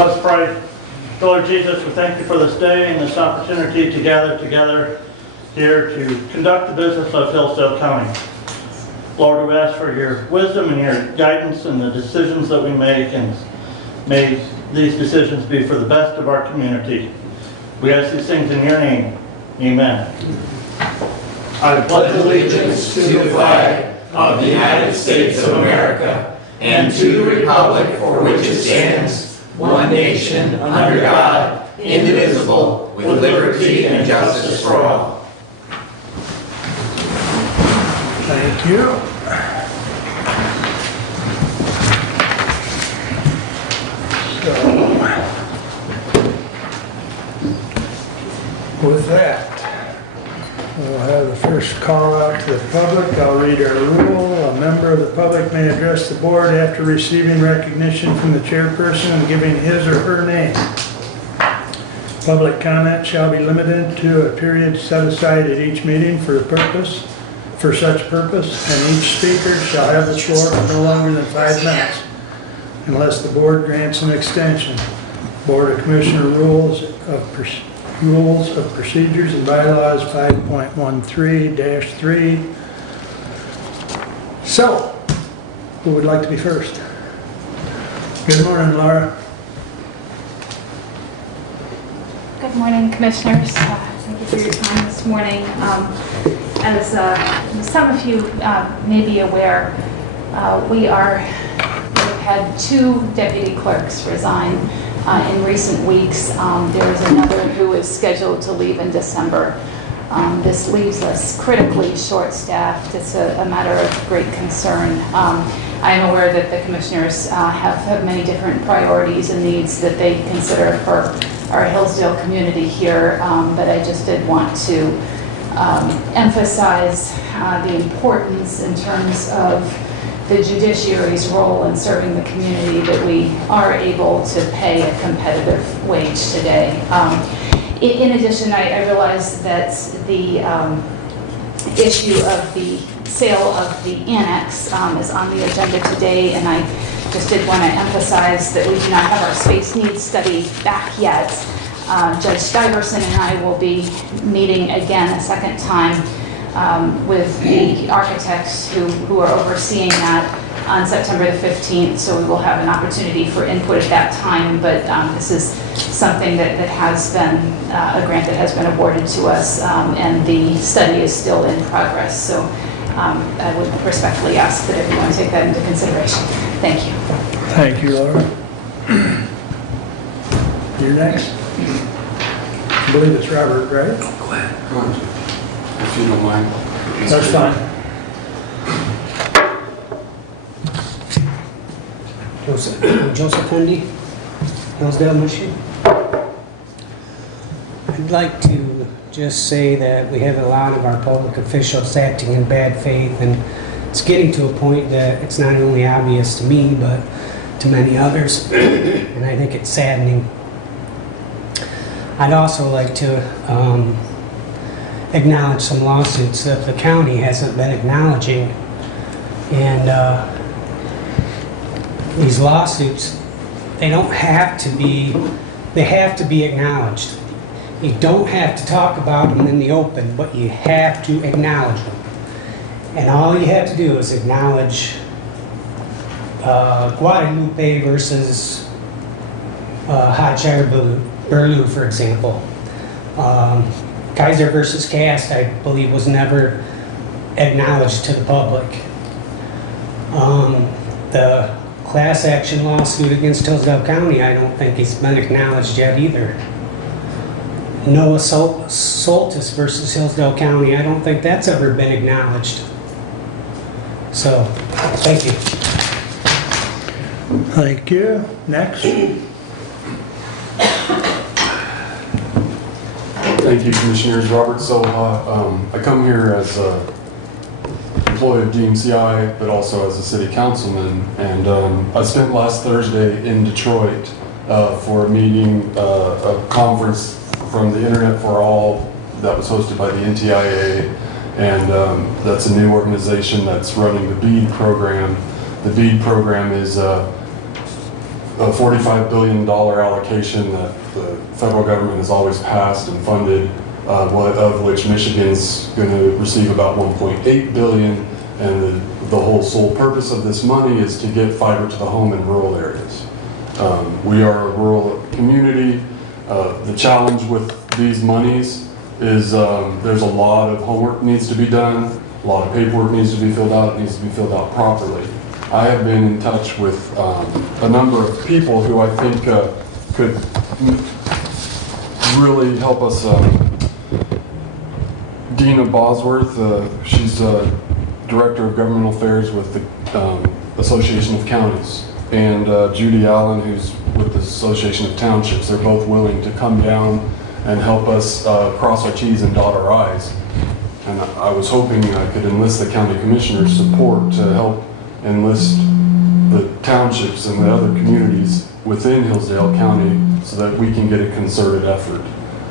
Let's pray. Lord Jesus, we thank you for this day and this opportunity to gather together here to conduct the business of Hillsdale County. Lord, we ask for your wisdom and your guidance in the decisions that we make, and may these decisions be for the best of our community. We ask these things in your name. Amen. I pledge allegiance to the flag of the United States of America and to the republic for which it stands, one nation, under God, indivisible, with liberty and justice for all. Thank you. So, with that, we'll have the first call out to the public. I'll read our rule. A member of the public may address the board after receiving recognition from the chairperson and giving his or her name. Public comment shall be limited to a period set aside at each meeting for such purpose, and each speaker shall have the floor for no longer than 5 minutes, unless the board grants an extension. Board of Commissioner Rules of Procedures and Bylaws 5.13-3. So, who would like to be first? Good morning, Laura. Good morning, Commissioners. Thank you for your time this morning. As some of you may be aware, we've had 2 deputy clerks resign in recent weeks. There is another who is scheduled to leave in December. This leaves us critically short-staffed. It's a matter of great concern. I am aware that the Commissioners have many different priorities and needs that they consider for our Hillsdale community here, but I just did want to emphasize the importance in terms of the judiciary's role in serving the community, that we are able to pay a competitive wage today. In addition, I realize that the issue of the sale of the annex is on the agenda today, and I just did want to emphasize that we do not have our space needs study back yet. Judge Stuyvesant and I will be meeting again a second time with the architects who are overseeing that on September the 15th, so we will have an opportunity for input at that time, but this is something that has been, a grant that has been awarded to us, and the study is still in progress, so I would respectfully ask that everyone take that into consideration. Thank you. Thank you, Laura. You're next. I believe it's Robert, right? Go ahead. If you don't mind. That's fine. Joseph Hundy, Hillsdale, Michigan. I'd like to just say that we have a lot of our public officials acting in bad faith, and it's getting to a point that it's not only obvious to me, but to many others, and I think it's saddening. I'd also like to acknowledge some lawsuits that the county hasn't been acknowledging, and these lawsuits, they have to be acknowledged. You don't have to talk about them in the open, but you have to acknowledge them. And all you have to do is acknowledge Guadalupe versus Hodshire-Burlew, for example. Kaiser versus Cast, I believe, was never acknowledged to the public. The class action lawsuit against Hillsdale County, I don't think it's been acknowledged yet either. Noah Soltis versus Hillsdale County, I don't think that's ever been acknowledged. So, thank you. Thank you. Next. Thank you, Commissioners. Robert Soha. I come here as an employee of DMCI, but also as a city councilman. And I spent last Thursday in Detroit for a meeting, a conference from the Internet for All that was hosted by the NTIA. And that's a new organization that's running the BEAD program. The BEAD program is a $45 billion allocation that the federal government has always passed and funded, of which Michigan's going to receive about $1.8 billion, and the whole sole purpose of this money is to get fiber to the home in rural areas. We are a rural community. The challenge with these monies is there's a lot of homework needs to be done, a lot of paperwork needs to be filled out, it needs to be filled out properly. I have been in touch with a number of people who I think could really help us. Dina Bosworth, she's Director of Governmental Affairs with the Association of Counties, and Judy Allen, who's with the Association of Townships. They're both willing to come down and help us cross our T's and dot our I's. And I was hoping I could enlist the county commissioner's support to help enlist the townships and the other communities within Hillsdale County so that we can get a concerted effort.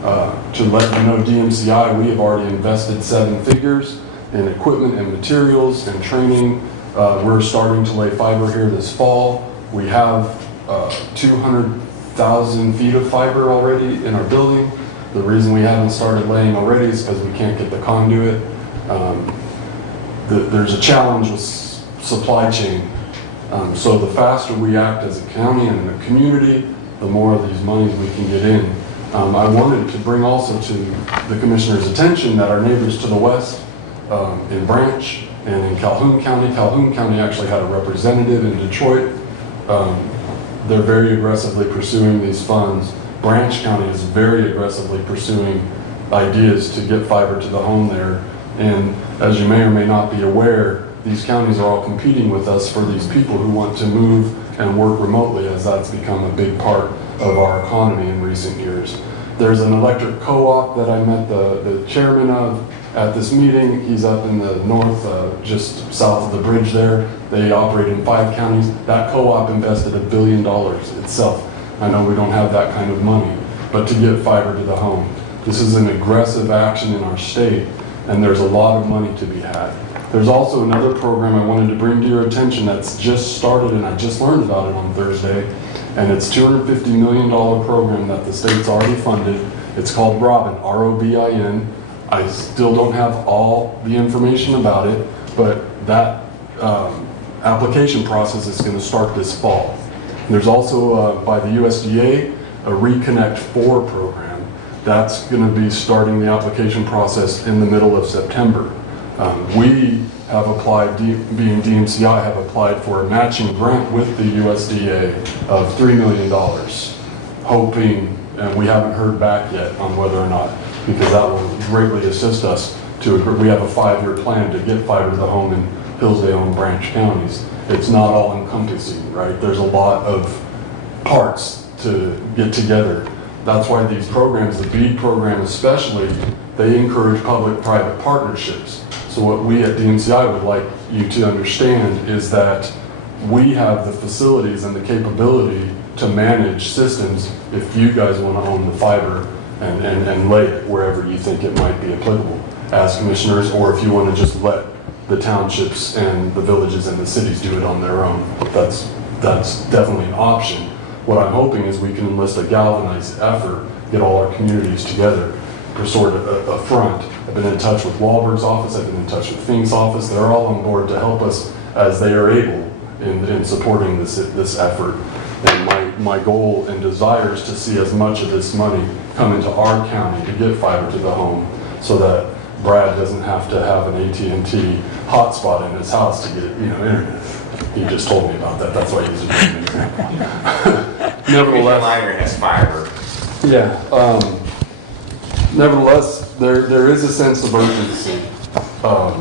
To let you know, DMCI, we have already invested 7 figures in equipment and materials and training. We're starting to lay fiber here this fall. We have 200,000 feet of fiber already in our building. The reason we haven't started laying already is because we can't get the conduit. There's a challenge with supply chain. So the faster we act as a county and a community, the more of these monies we can get in. I wanted to bring also to the Commissioner's attention that our neighbors to the west, in Branch and in Calhoun County actually had a representative in Detroit. They're very aggressively pursuing these funds. Branch County is very aggressively pursuing ideas to get fiber to the home there. And as you may or may not be aware, these counties are all competing with us for these people who want to move and work remotely, as that's become a big part of our economy in recent years. There's an electric co-op that I met the chairman of at this meeting. He's up in the north, just south of the bridge there. They operate in 5 counties. That co-op invested $1 billion itself. I know we don't have that kind of money, but to get fiber to the home. This is an aggressive action in our state, and there's a lot of money to be had. There's also another program I wanted to bring to your attention that's just started, and I just learned about it on Thursday, and it's a $250 million program that the state's already funded. It's called Robin, R-O-B-I-N. I still don't have all the information about it, but that application process is going to start this fall. There's also, by the USDA, a Reconnect 4 program. That's going to be starting the application process in the middle of September. We have applied, being DMCI, have applied for a matching grant with the USDA of $3 million, hoping, and we haven't heard back yet on whether or not, because that will greatly assist us to, we have a 5-year plan to get fiber to the home in Hillsdale and Branch counties. It's not all encompassing, right? There's a lot of parts to get together. That's why these programs, the BEAD program especially, they encourage public-private partnerships. So what we at DMCI would like you to understand is that we have the facilities and the capability to manage systems if you guys want to own the fiber and lay it wherever you think it might be applicable as commissioners, or if you want to just let the townships and the villages and the cities do it on their own. That's definitely an option. What I'm hoping is we can enlist a galvanized effort, get all our communities together for sort of a front. I've been in touch with Wahlberg's office, I've been in touch with Fink's office. They're all on board to help us as they are able in supporting this effort. And my goal and desire is to see as much of this money come into our county to get fiber to the home, so that Brad doesn't have to have an AT&T hotspot in his house to get internet. He just told me about that. That's why he's an example. Nevertheless, Liner has fiber. yeah. Nevertheless, there is a sense of urgency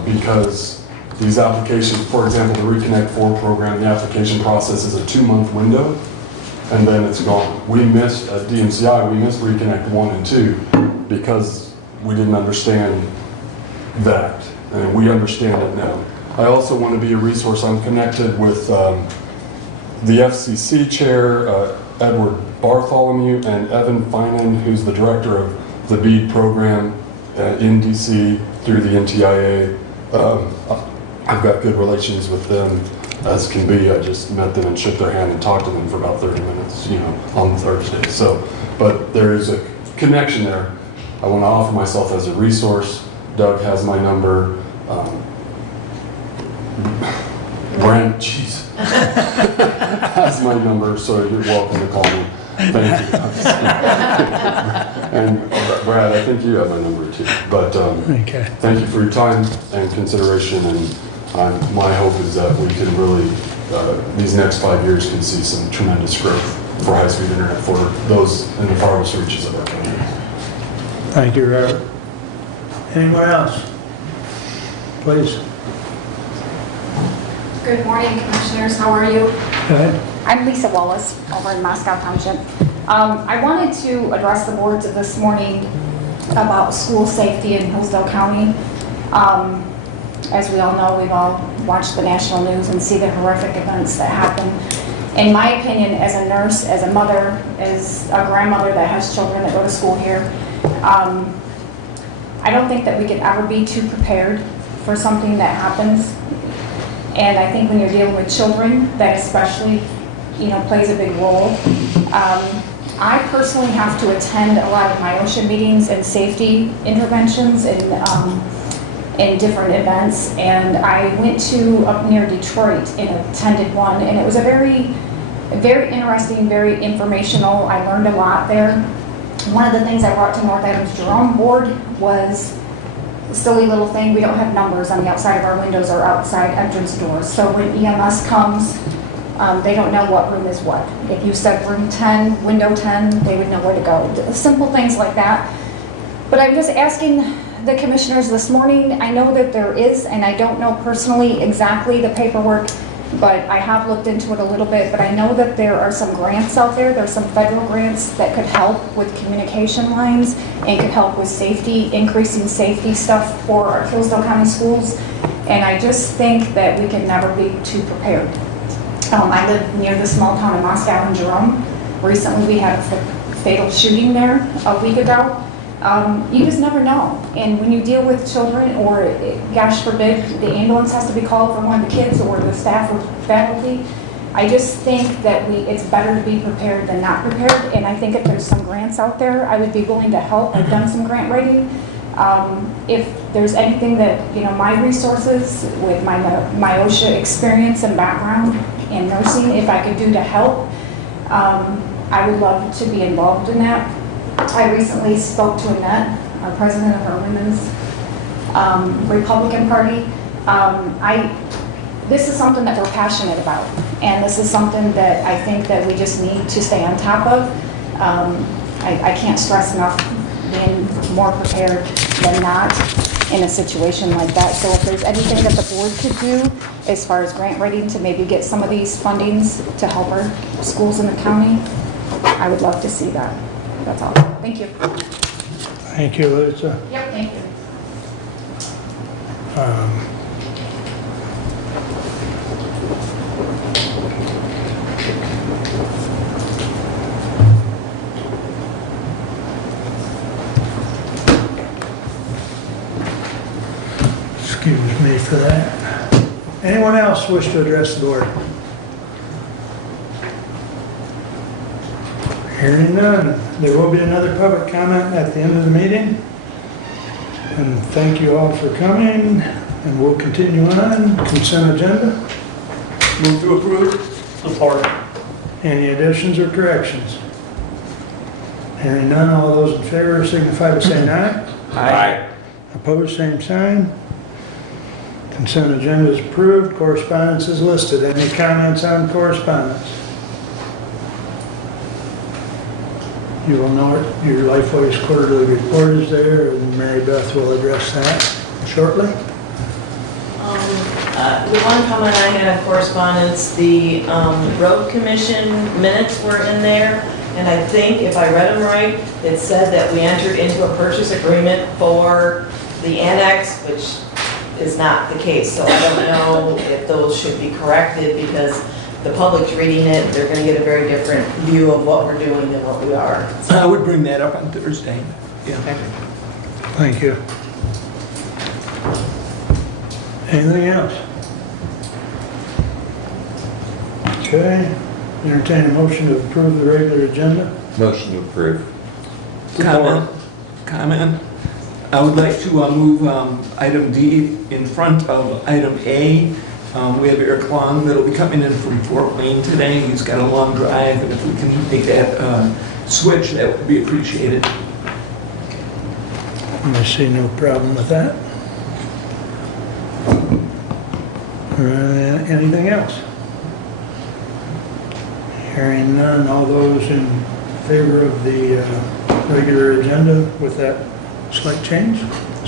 because these applications, for example, the Reconnect 4 program, the application process is a 2-month window, and then it's gone. We missed, at DMCI, we missed Reconnect 1 and 2 because we didn't understand that, and we understand it now. I also want to be a resource. I'm connected with the FCC chair, Edward Bartholomew, and Evan Finan, who's the director of the BEAD program in DC through the NTIA. I've got good relations with them. as can be. I just met them and shook their hand and talked to them for about 30 minutes, on Thursday. So, but there is a connection there. I want to offer myself as a resource. Doug has my number. Brent, jeez, has my number, so you're welcome to call me. Thank you. And Brad, I think you have my number too. But Okay. thank you for your time and consideration. And my hope is that we can really, these next 5 years can see some tremendous growth for high-speed internet for those in the farthest reaches of our country. Thank you, Robert. Anyone else? Please. Good morning, Commissioners. How are you? Okay. I'm Lisa Wallace over in Moscow Township. I wanted to address the boards this morning about school safety in Hillsdale County. As we all know, we've all watched the national news and see the horrific events that happen. In my opinion, as a nurse, as a mother, as a grandmother that has children that go to school here, I don't think that we could ever be too prepared for something that happens. And I think when you're dealing with children, that especially, plays a big role. I personally have to attend a lot of MIOSHA meetings and safety interventions in different events. And I went to up near Detroit and attended one, and it was a very, very interesting, very informational. I learned a lot there. One of the things I brought to North Adams Jerome Board was a silly little thing. We don't have numbers on the outside of our windows or outside entrance doors. So when EMS comes, they don't know what room is what. If you said room 10, window 10, they would know where to go. Simple things like that. But I'm just asking the commissioners this morning, I know that there is, and I don't know personally exactly the paperwork, but I have looked into it a little bit, but I know that there are some grants out there. There's some federal grants that could help with communication lines and could help with safety, increasing safety stuff for our Hillsdale County schools. And I just think that we can never be too prepared. I live near the small town of Moscow and Jerome. Recently we had a fatal shooting there a week ago. You just never know. And when you deal with children, or gosh forbid, the ambulance has to be called for one of the kids or the staff or faculty, I just think that it's better to be prepared than not prepared. And I think if there's some grants out there, I would be willing to help. I've done some grant writing. If there's anything that, my resources with my OSHA experience and background in nursing, if I could do to help, I would love to be involved in that. I recently spoke to Annette, president of our Women's Republican Party. This is something that we're passionate about, and this is something that I think that we just need to stay on top of. I can't stress enough being more prepared than not in a situation like that. So if there's anything that the board could do as far as grant writing to maybe get some of these fundings to help our schools in the county, I would love to see that. That's all. Thank you. Thank you, Lisa. Yep, thank you. Excuse me for that. Anyone else wish to address the board? Hearing none, there will be another public comment at the end of the meeting. And thank you all for coming, and we'll continue on. Consent agenda. Move to approve. Support. Any additions or corrections? Hearing none, all those in favor signify by saying aye. Aye. Opposed, same sign. Consent agenda is approved. Correspondence is listed. Any comments on correspondence? You will note your Lifeways quarterly report is there, and Mary Beth will address that shortly. The one comment I had on correspondence, the road commission minutes were in there, and I think if I read them right, it said that we entered into a purchase agreement for the annex, which is not the case. So I don't know if those should be corrected, because the public's reading it, they're going to get a very different view of what we're doing than what we are. I would bring that up on Thursday. Yeah. Thank you. Anything else? Okay, entertain a motion to approve the regular agenda. Motion to approve. Comment. I would like to move item D in front of item A. We have Eric Long that'll be coming in from Fort Wayne today. He's got a long drive, and if we can make that switch, that would be appreciated. I see no problem with that. Anything else? Hearing none, all those in favor of the regular agenda with that slight change,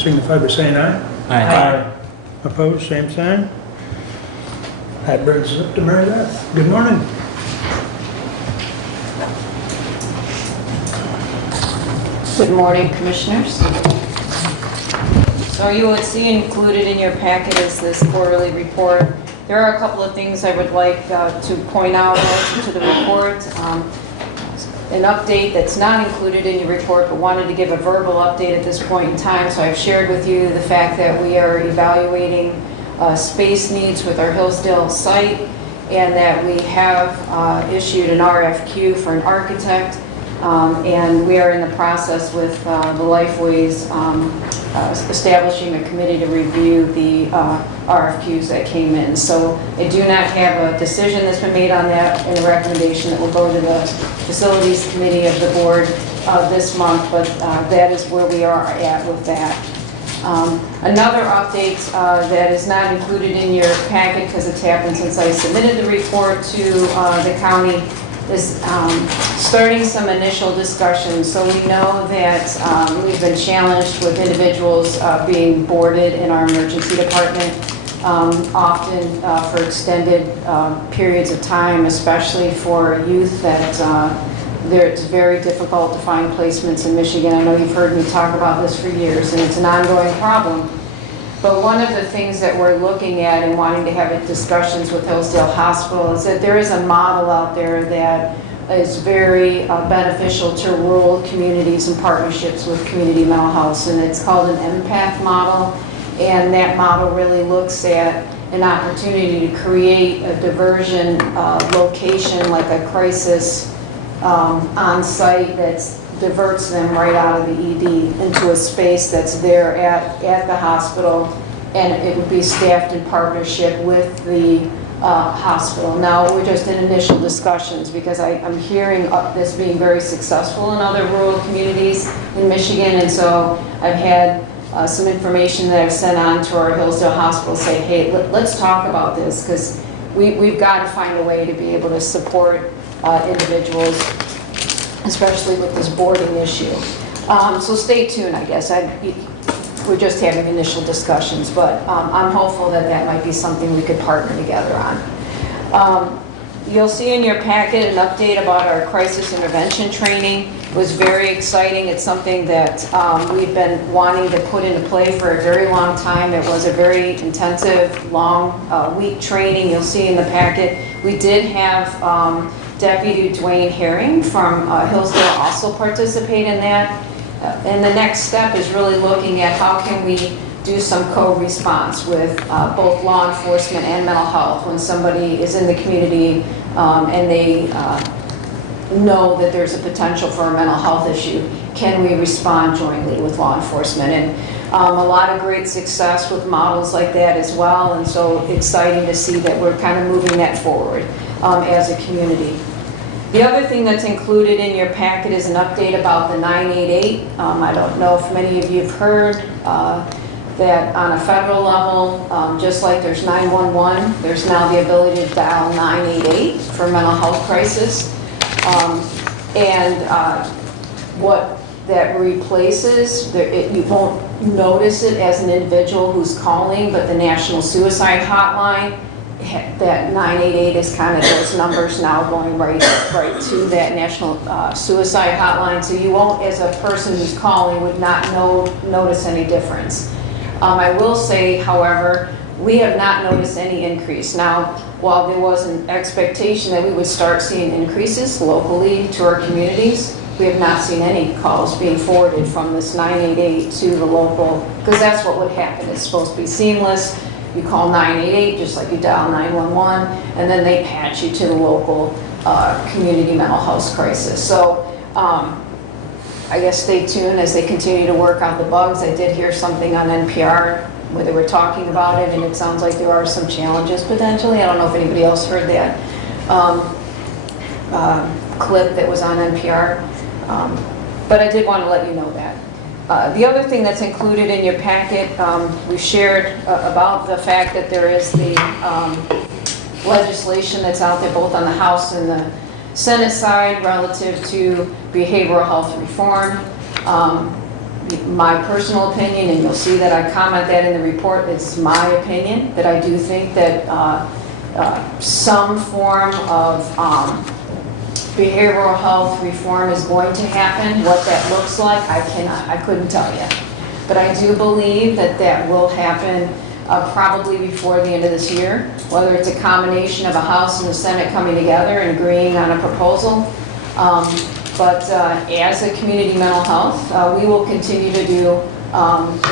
signify by saying aye. Aye. Opposed, same sign. That brings us up to Mary Beth. Good morning. Good morning, Commissioners. So you will see included in your packet is this quarterly report. There are a couple of things I would like to point out relative to the report. An update that's not included in your report, but wanted to give a verbal update at this point in time. So I've shared with you the fact that we are evaluating space needs with our Hillsdale site, and that we have issued an RFQ for an architect, and we are in the process with the Lifeways establishing a committee to review the RFQs that came in. So I do not have a decision that's been made on that, and a recommendation that will go to the Facilities Committee of the Board this month, but that is where we are at with that. Another update that is not included in your packet because it's happened since I submitted the report to the county is starting some initial discussions. So we know that we've been challenged with individuals being boarded in our emergency department, often for extended periods of time, especially for youth that it's very difficult to find placements in Michigan. I know you've heard me talk about this for years, and it's an ongoing problem. But one of the things that we're looking at and wanting to have discussions with Hillsdale Hospital is that there is a model out there that is very beneficial to rural communities and partnerships with community mental health, and it's called an empath model. And that model really looks at an opportunity to create a diversion location, like a crisis on site that diverts them right out of the ED into a space that's there at the hospital, and it would be staffed in partnership with the hospital. Now, we're just in initial discussions because I'm hearing this being very successful in other rural communities in Michigan, and so I've had some information that I've sent on to our Hillsdale Hospital say, hey, let's talk about this, because we've got to find a way to be able to support individuals, especially with this boarding issue. So stay tuned, I guess. We're just having initial discussions, but I'm hopeful that that might be something we could partner together on. You'll see in your packet an update about our crisis intervention training. It was very exciting. It's something that we've been wanting to put into play for a very long time. It was a very intensive, long week training. You'll see in the packet. We did have Deputy Dwayne Herring from Hillsdale also participate in that. And the next step is really looking at how can we do some co-response with both law enforcement and mental health when somebody is in the community and they know that there's a potential for a mental health issue. Can we respond jointly with law enforcement? And a lot of great success with models like that as well, and so exciting to see that we're kind of moving that forward as a community. The other thing that's included in your packet is an update about the 988. I don't know if many of you have heard that on a federal level, just like there's 911, there's now the ability to dial 988 for mental health crisis. What that replaces, you won't notice it as an individual who's calling, but the National Suicide Hotline, that 988 is kind of those numbers now going right to that National Suicide Hotline. So you won't, as a person who's calling, would not notice any difference. I will say, however, we have not noticed any increase. Now, while there was an expectation that we would start seeing increases locally to our communities, we have not seen any calls being forwarded from this 988 to the local, because that's what would happen. It's supposed to be seamless. you call 988, just like you dial 911, and then they patch you to the local community mental health crisis. So I guess stay tuned as they continue to work out the bugs. I did hear something on NPR where they were talking about it, and it sounds like there are some challenges potentially. I don't know if anybody else heard that clip that was on NPR, but I did want to let you know that. The other thing that's included in your packet, we shared about the fact that there is the legislation that's out there both on the House and the Senate side relative to behavioral health reform. My personal opinion, and you'll see that I comment that in the report, it's my opinion that I do think that some form of behavioral health reform is going to happen. What that looks like, I couldn't tell you. But I do believe that that will happen probably before the end of this year, whether it's a combination of a House and the Senate coming together and agreeing on a proposal. But as a community mental health, we will continue to do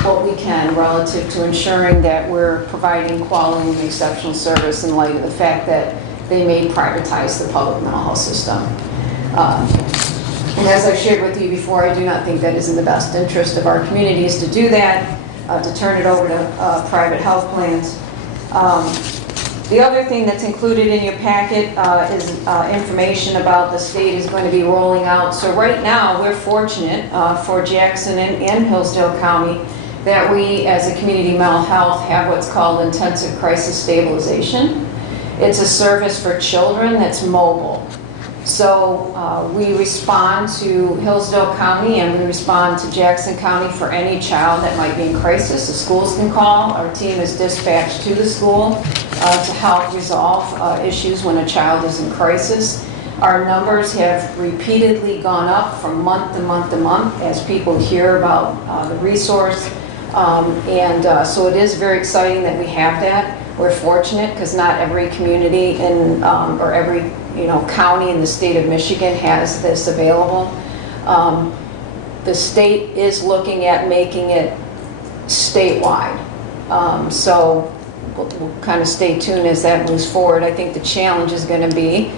what we can relative to ensuring that we're providing quality and exceptional service in light of the fact that they may privatize the public mental health system. And as I've shared with you before, I do not think that is in the best interest of our communities to do that, to turn it over to private health plans. The other thing that's included in your packet is information about the state is going to be rolling out. So right now, we're fortunate for Jackson and Hillsdale County that we, as a community mental health, have what's called intensive crisis stabilization. It's a service for children that's mobile. So we respond to Hillsdale County and we respond to Jackson County for any child that might be in crisis. The schools can call. Our team is dispatched to the school to help resolve issues when a child is in crisis. Our numbers have repeatedly gone up from month to month to month as people hear about the resource. So it is very exciting that we have that. We're fortunate because not every community in or every county in the state of Michigan has this available. The state is looking at making it statewide. So we'll kind of stay tuned as that moves forward. I think the challenge is going to be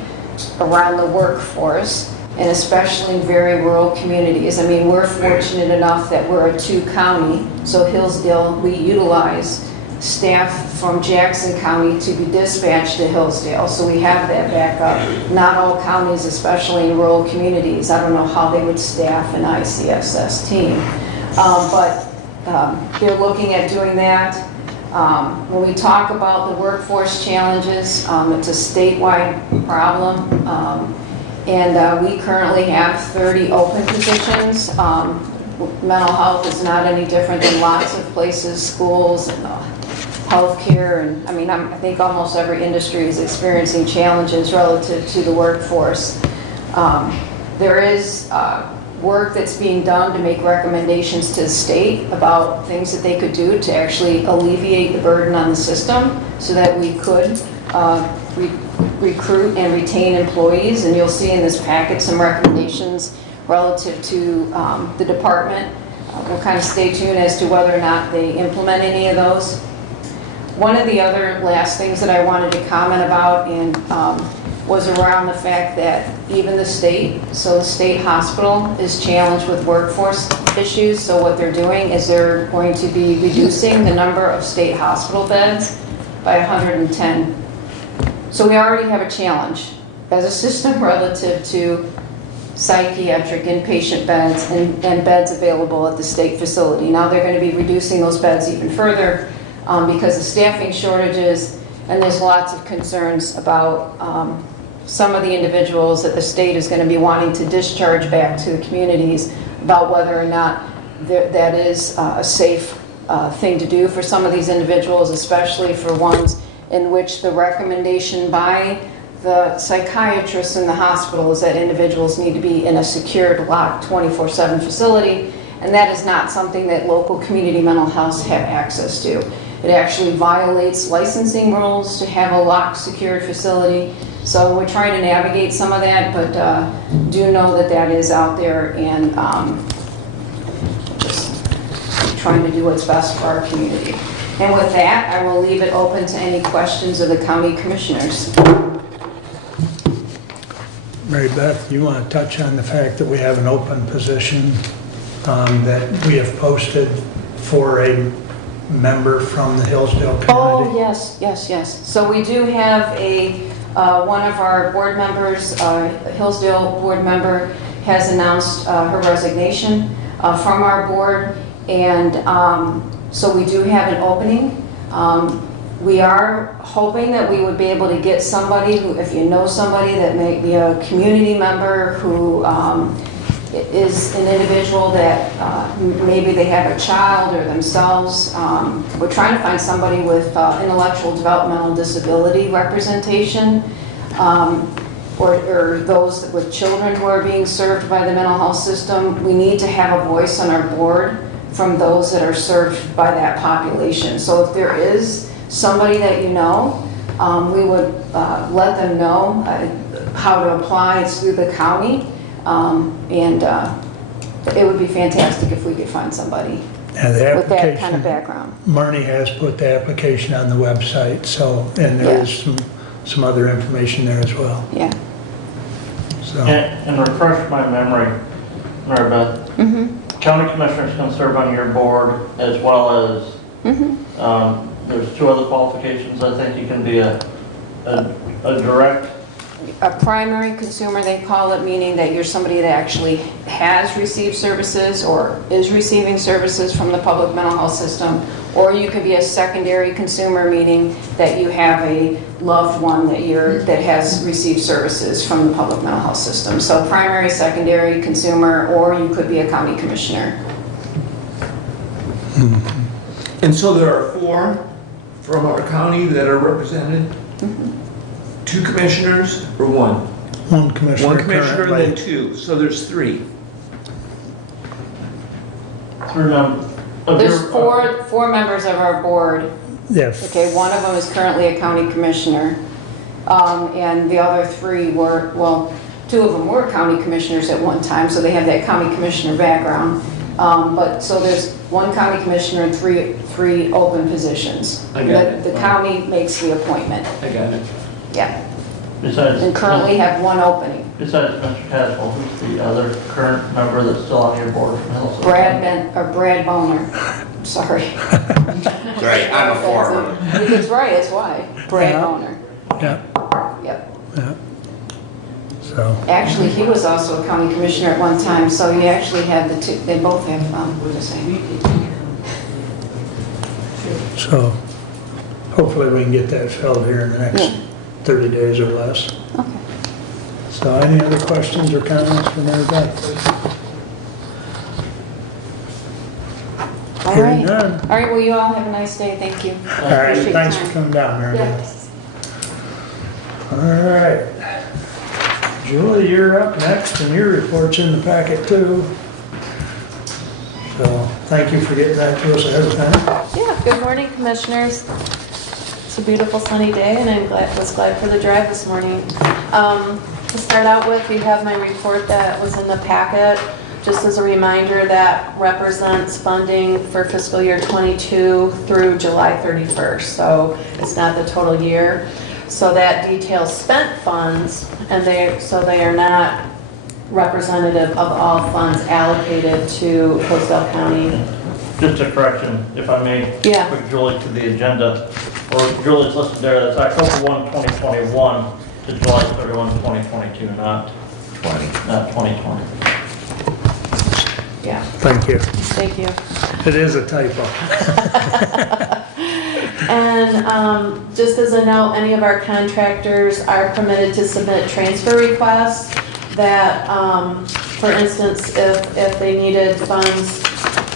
around the workforce, and especially in very rural communities. I mean, we're fortunate enough that we're a 2-county, so Hillsdale, we utilize staff from Jackson County to be dispatched to Hillsdale, so we have that backup. Not all counties, especially in rural communities, I don't know how they would staff an ICSS team, but they're looking at doing that. When we talk about the workforce challenges, it's a statewide problem, and we currently have 30 open positions. Mental health is not any different than lots of places, schools, and healthcare, and I think almost every industry is experiencing challenges relative to the workforce. There is work that's being done to make recommendations to the state about things that they could do to actually alleviate the burden on the system so that we could recruit and retain employees. And you'll see in this packet some recommendations relative to the department. We'll kind of stay tuned as to whether or not they implement any of those. One of the other last things that I wanted to comment about was around the fact that even the state, so the state hospital is challenged with workforce issues. So what they're doing is they're going to be reducing the number of state hospital beds by 110. So we already have a challenge as a system relative to psychiatric inpatient beds and beds available at the state facility. Now they're going to be reducing those beds even further because of staffing shortages, and there's lots of concerns about some of the individuals that the state is going to be wanting to discharge back to the communities about whether or not that is a safe thing to do for some of these individuals, especially for ones in which the recommendation by the psychiatrists in the hospital is that individuals need to be in a secured, locked 24/7 facility, and that is not something that local community mental health have access to. It actually violates licensing rules to have a locked, secured facility. So we're trying to navigate some of that, but do know that that is out there, and just trying to do what's best for our community. And with that, I will leave it open to any questions of the county commissioners. Mary Beth, you want to touch on the fact that we have an open position that we have posted for a member from the Hillsdale community? Oh, yes. So we do have one of our board members, a Hillsdale board member, has announced her resignation from our board, and so we do have an opening. We are hoping that we would be able to get somebody who, if you know somebody that may be a community member who is an individual that maybe they have a child or themselves. We're trying to find somebody with intellectual developmental disability representation, or those with children who are being served by the mental health system. We need to have a voice on our board from those that are served by that population. So if there is somebody that you know, we would let them know how to apply. It's through the county. And it would be fantastic if we could find somebody Yeah, the with that kind application, of background. Marnie has put the application on the website, so, and there is some other information there as well, Yeah. so. And refresh my memory, Mary Beth. County commissioners can serve on your board as well as, there's two other qualifications. I think you can be a direct. A primary consumer, they call it, meaning that you're somebody that actually has received services or is receiving services from the public mental health system, or you could be a secondary consumer, meaning that you have a loved one that has received services from the public mental health system. So primary, secondary consumer, or you could be a county commissioner. And so there are 4 from our county that are represented? 2 commissioners or 1? One commissioner. One commissioner, currently. then 2, so there's 3. There's four members of our board. Yes. Okay, one of them is currently a county commissioner, and the other 3 were, well, 2 of them were county commissioners at one time, so they have that county commissioner background. But, so there's 1 county commissioner and 3 open positions. I got it. The county makes the appointment, I got it. yeah, Besides, and currently have 1 opening. besides Mr. Caswell, who's the other current member that's still on your board from Hillsdale? Brad Boner, sorry. Right, I'm a former. That's right, that's why, Brad Yeah. Boner, Yeah, yep. yeah. So, Actually, he was also a county commissioner at one time, so you actually have the 2, they both have, what the same. so hopefully we can get that filled here in the next Yeah. 30 days or less. Okay. So any other questions or comments from Mary Beth? All Hearing right. none. All right, well, you all have a nice day, thank you. All right, Appreciate thanks your for time. coming down, Mary Yeah. Beth. All right. Julie, you're up next, and your report's in the packet too. So, thank you for getting that to us ahead of time. Yeah, good morning, commissioners. It's a beautiful sunny day, and I was glad for the drive this morning. To start out with, you have my report that was in the packet. Just as a reminder, that represents funding for fiscal year '22 through July 31st, so it's not the total year. So that details spent funds, and they are not representative of all funds allocated to Hillsdale County. Just a correction, if I may. Yeah. Quick, Julie, to the agenda, or Julie's listed there, that's October 1, 2021 to July 31, 2022, not 2020. Yeah, Thank you. thank you. It is a typo. And just as a note, any of our contractors are permitted to submit transfer requests that, for instance, if they needed funds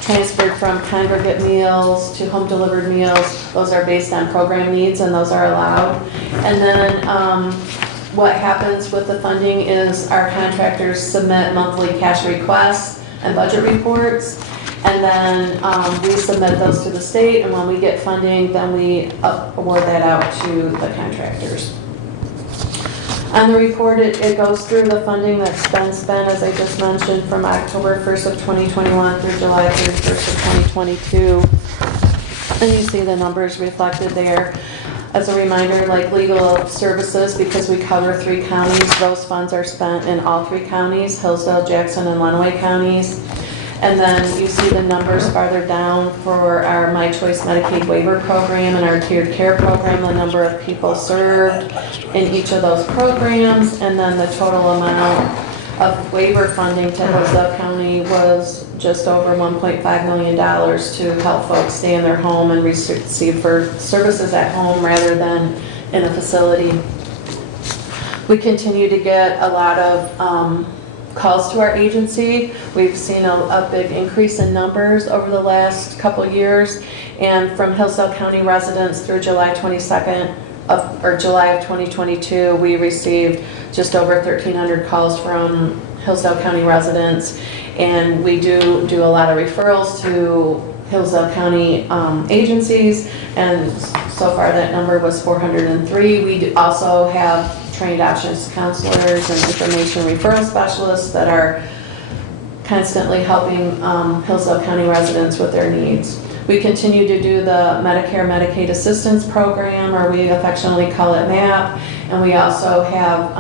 transferred from congregate meals to home delivered meals, those are based on program needs and those are allowed. And then what happens with the funding is our contractors submit monthly cash requests and budget reports. And then we submit those to the state, and when we get funding, then we award that out to the contractors. On the report, it goes through the funding that's been spent, as I just mentioned, from October 1st of 2021 through July 31st of 2022. And you see the numbers reflected there. As a reminder, like legal services, because we cover 3 counties, those funds are spent in all 3 counties, Hillsdale, Jackson, and Lenawee counties. And then you see the numbers farther down for our My Choice Medicaid waiver program and our tiered care program, the number of people served in each of those programs, and then the total amount of waiver funding to Hillsdale County was just over $1.5 million to help folks stay in their home and receive for services at home rather than in a facility. We continue to get a lot of calls to our agency. We've seen a big increase in numbers over the last couple years, and from Hillsdale County residents through July 22nd or July of 2022, we received just over 1,300 calls from Hillsdale County residents, and we do a lot of referrals to Hillsdale County agencies, and so far that number was 403. We also have trained options counselors and information referral specialists that are constantly helping Hillsdale County residents with their needs. We continue to do the Medicare Medicaid Assistance Program, or we affectionately call it MAP, and we also have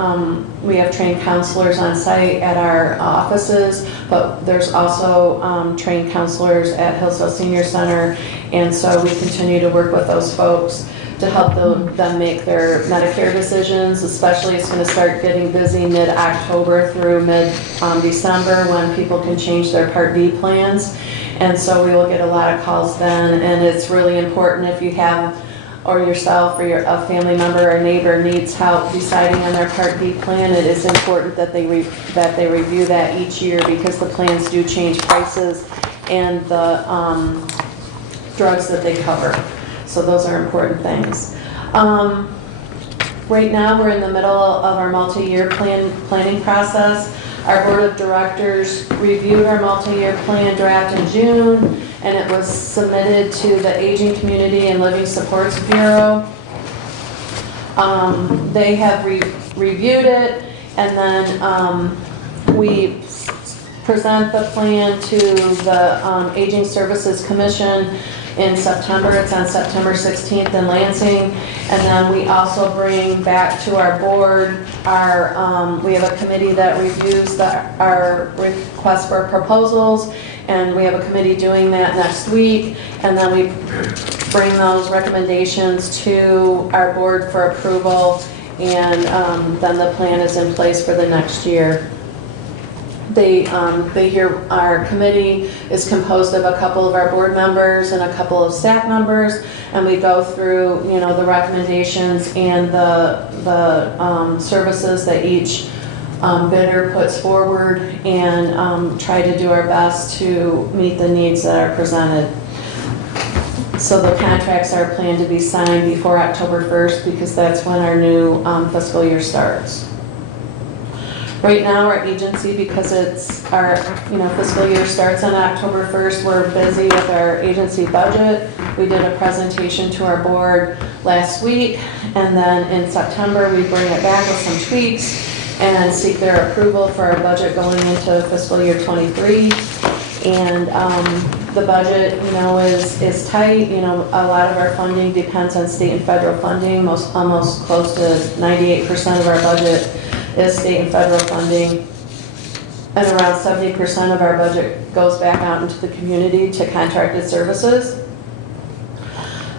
trained counselors on site at our offices, but there's also trained counselors at Hillsdale Senior Center, and so we continue to work with those folks to help them make their Medicare decisions. Especially, it's going to start getting busy mid-October through mid-December when people can change their Part D plans. And so we will get a lot of calls then, and it's really important if you have, or yourself or a family member or neighbor needs help deciding on their Part D plan, it is important that they review that each year, because the plans do change prices and the drugs that they cover. So those are important things. Right now, we're in the middle of our multi-year planning process. Our board of directors reviewed our multi-year plan draft in June, and it was submitted to the Aging Community and Living Supports Bureau. They have reviewed it, and then we present the plan to the Aging Services Commission in September. It's on September 16th in Lansing. And then we also bring back to our board we have a committee that reviews our request for proposals, and we have a committee doing that next week. And then we bring those recommendations to our board for approval, and then the plan is in place for the next year. Our committee is composed of a couple of our board members and a couple of staff members, and we go through, the recommendations and the services that each bidder puts forward, and try to do our best to meet the needs that are presented. So the contracts are planned to be signed before October 1st, because that's when our new fiscal year starts. Right now, our agency, because it's our fiscal year starts on October 1st, we're busy with our agency budget. We did a presentation to our board last week, and then in September we bring it back with some tweaks and seek their approval for our budget going into fiscal year 23. And the budget, is tight. A lot of our funding depends on state and federal funding. Almost close to 98% of our budget is state and federal funding, and around 70% of our budget goes back out into the community to contracted services.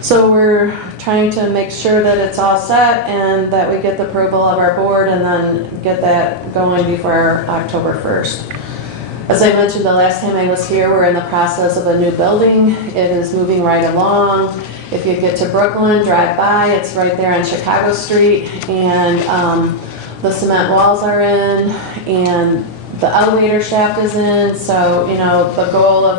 So we're trying to make sure that it's all set and that we get the approval of our board, and then get that going before October 1st. As I mentioned the last time I was here, we're in the process of a new building. It is moving right along. If you get to Brooklyn, drive by, it's right there on Chicago Street, and the cement walls are in, and the elevator shaft is in. So, the goal of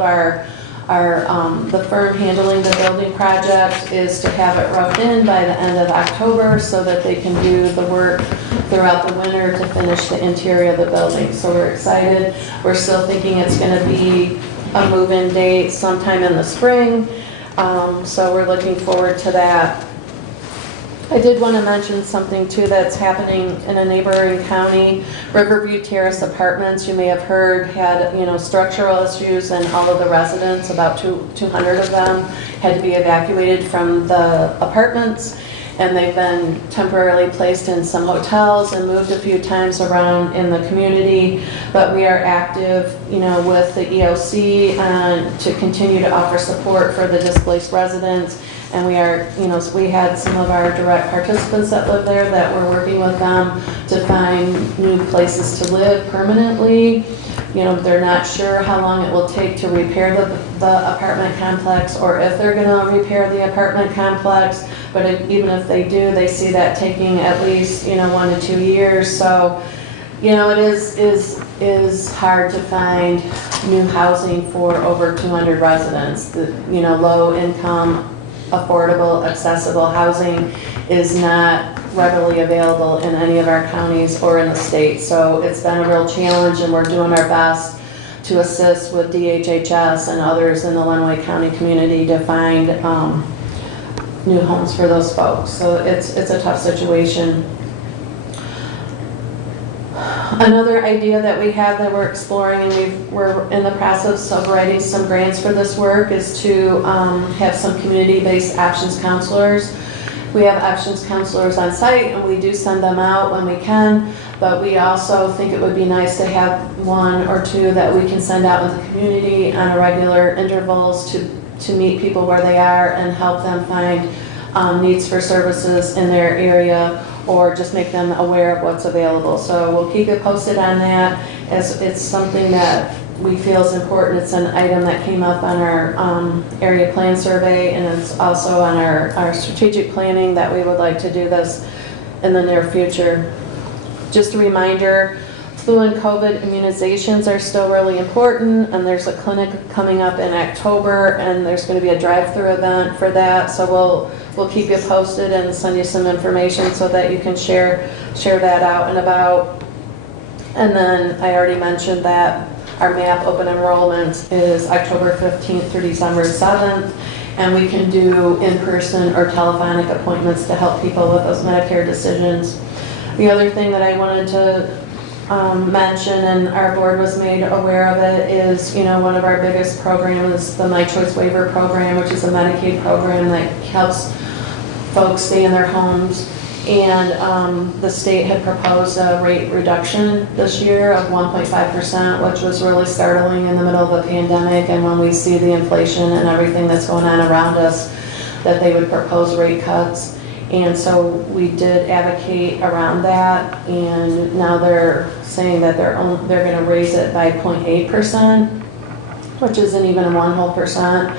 the firm handling the building project is to have it roughed in by the end of October, so that they can do the work throughout the winter to finish the interior of the building. So we're excited. We're still thinking it's going to be a move-in date sometime in the spring. So we're looking forward to that. I did want to mention something too that's happening in a neighboring county. Riverview Terrace Apartments, you may have heard, had, structural issues, and all of the residents, about 200 of them, had to be evacuated from the apartments, and they've been temporarily placed in some hotels and moved a few times around in the community. But we are active, with the EOC to continue to offer support for the displaced residents. And we are, we had some of our direct participants that live there that we're working with them to find new places to live permanently. They're not sure how long it will take to repair the apartment complex, or if they're going to repair the apartment complex. But even if they do, they see that taking at least, 1 to 2 years. So, it is hard to find new housing for over 200 residents. Low income, affordable, accessible housing is not readily available in any of our counties or in the state. So it's been a real challenge, and we're doing our best to assist with DHHS and others in the Lenawee County community to find new homes for those folks. So it's a tough situation. Another idea that we have that we're exploring, and we're in the process of writing some grants for this work, is to have some community-based options counselors. We have options counselors on site, and we do send them out when we can, but we also think it would be nice to have 1 or 2 that we can send out in the community on a regular intervals to meet people where they are and help them find needs for services in their area, or just make them aware of what's available. So we'll keep you posted on that, as it's something that we feel is important. It's an item that came up on our area plan survey, and it's also on our strategic planning that we would like to do this in the near future. Just a reminder, flu and COVID immunizations are still really important, and there's a clinic coming up in October, and there's going to be a drive-through event for that. So we'll keep you posted and send you some information so that you can share that out and about. And then I already mentioned that our MAP Open Enrollments is October 15th through December 7th, and we can do in-person or telephonic appointments to help people with those Medicare decisions. The other thing that I wanted to mention, and our board was made aware of it, is one of our biggest programs, the My Choice Waiver Program, which is a Medicaid program that helps folks stay in their homes. And the state had proposed a rate reduction this year of 1.5%, which was really startling in the middle of a pandemic, and when we see the inflation and everything that's going on around us, that they would propose rate cuts. And so we did advocate around that, and now they're saying that they're going to raise it by 0.8%, which isn't even 1%.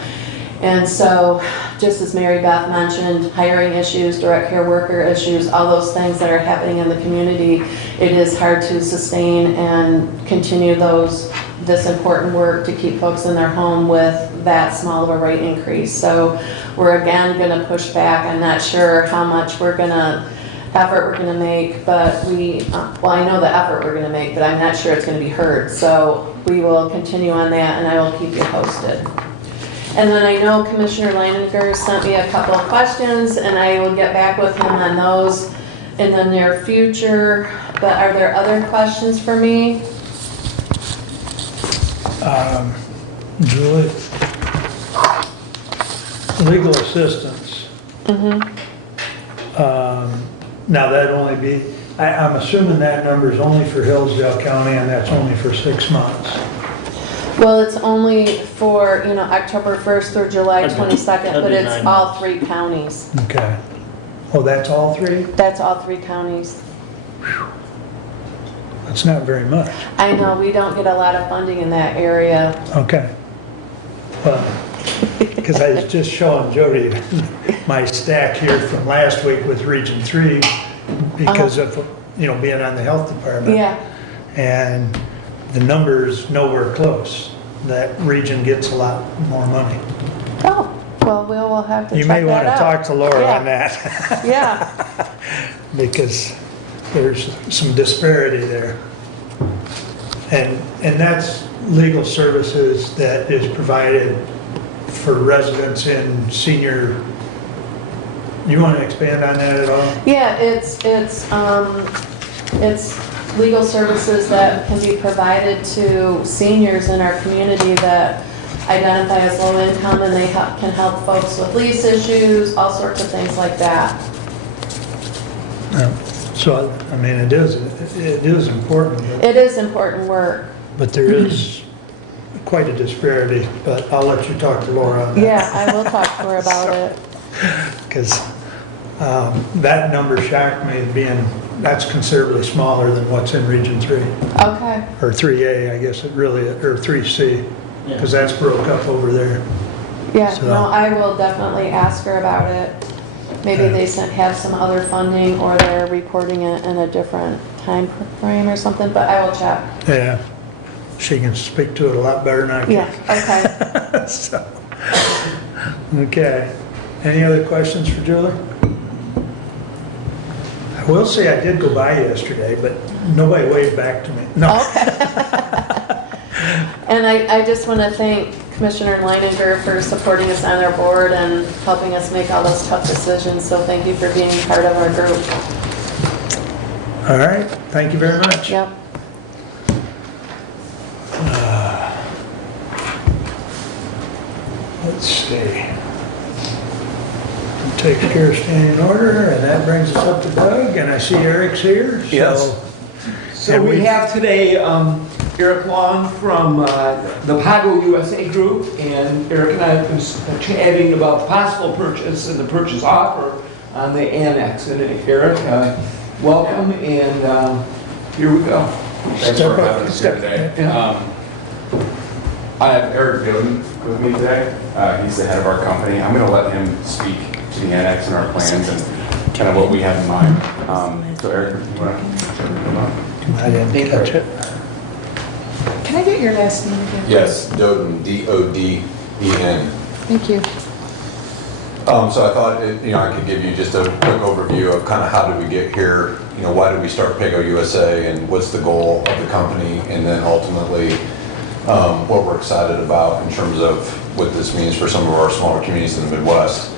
And so, just as Mary Beth mentioned, hiring issues, direct care worker issues, all those things that are happening in the community, it is hard to sustain and continue this important work to keep folks in their home with that small of a rate increase. So we're again going to push back. I'm not sure how much effort we're going to make, but I know the effort we're going to make, but I'm not sure it's going to be heard. So we will continue on that, and I will keep you posted. And then I know Commissioner Leininger sent me a couple of questions, and I will get back with him on those in the near future. But are there other questions for me? Julie, legal assistance. Now that'd only be, I'm assuming that number is only for Hillsdale County, and that's only for 6 months. Well, it's only for, October 1st through July 22nd, but it's all 3 counties. Okay. Oh, that's all 3? That's all 3 counties. That's not very much. I know, we don't get a lot of funding in that area. Okay. Well, because I was just showing Jody my stack here from last week with Region 3 because of, being on the health department. Yeah. And the number's nowhere close. That region gets a lot more money. Oh, well, we'll have to check You may want that to out. talk to Laura Yeah. on that. Yeah. Because there's some disparity there. And that's legal services that is provided for residents in senior You want to expand on that at all? Yeah, it's legal services that can be provided to seniors in our community that identify as low income, and they can help folks with lease issues, all sorts of things like that. So, I mean, it is important, It is important work. but there is quite a disparity, but I'll let you talk to Laura on that. Yeah, I will talk to her about it. Because that number shocked me, that's considerably smaller than what's in Region 3, Okay, or 3A, I guess it really, or 3C, because that's broke up over there. yeah, So- no, I will definitely ask her about it. Maybe they have some other funding, or they're reporting it in a different time frame or something, but I will check. Yeah, she can speak to it a lot better than I can. Yeah, okay. So, okay. Any other questions for Julie? I will say I did go by yesterday, but nobody waved back to me. No. Okay. And I just want to thank Commissioner Leininger for supporting us on our board and helping us make all those tough decisions. So thank you for being part of our group. All right, thank you very much. Yep. Let's see. Take care of standing order, and that brings us up to Doug, and I see Eric's here. Yes. So And we have today Eric Long from the Pago USA Group, and Eric and I have been chatting about the possible purchase and the purchase offer on the annex. And Eric, welcome, and here we go. Thanks for having us here today. Yeah. I have Eric Godin with me today. He's the head of our company. I'm going to let him speak to the annex and our plans and kind of what we have in mind. So Eric, you want to come on? I didn't catch it. Can I get your last name again? Yes, Doden, D-O-D-E-N. Thank you. So I thought, I could give you just a quick overview of kind of how did we get here, why did we start Pago USA, and what's the goal of the company, and then ultimately what we're excited about in terms of what this means for some of our smaller communities in the Midwest.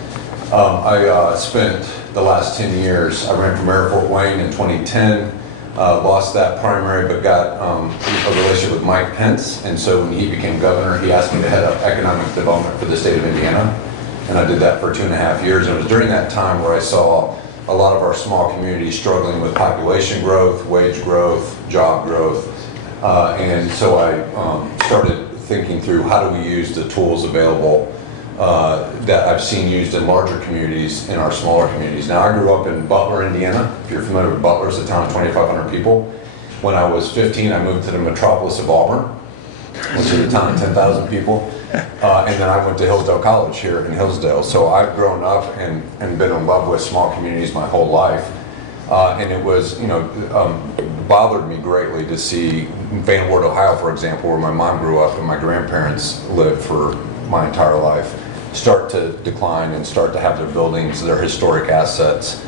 I spent the last 10 years, I ran for mayor of Fort Wayne in 2010, lost that primary, but got a relationship with Mike Pence, and so when he became governor, he asked me to head up economic development for the state of Indiana, and I did that for 2.5 years, and it was during that time where I saw a lot of our small communities struggling with population growth, wage growth, job growth, and so I started thinking through how do we use the tools available that I've seen used in larger communities in our smaller communities. Now, I grew up in Butler, Indiana. If you're familiar with Butler, it's a town of 2,500 people. When I was 15, I moved to the metropolis of Auburn, which is a town of 10,000 people. And then I went to Hillsdale College here in Hillsdale. So I've grown up and been in love with small communities my whole life. And it was, bothered me greatly to see Van Wert, Ohio, for example, where my mom grew up and my grandparents lived for my entire life, start to decline and start to have their buildings, their historic assets,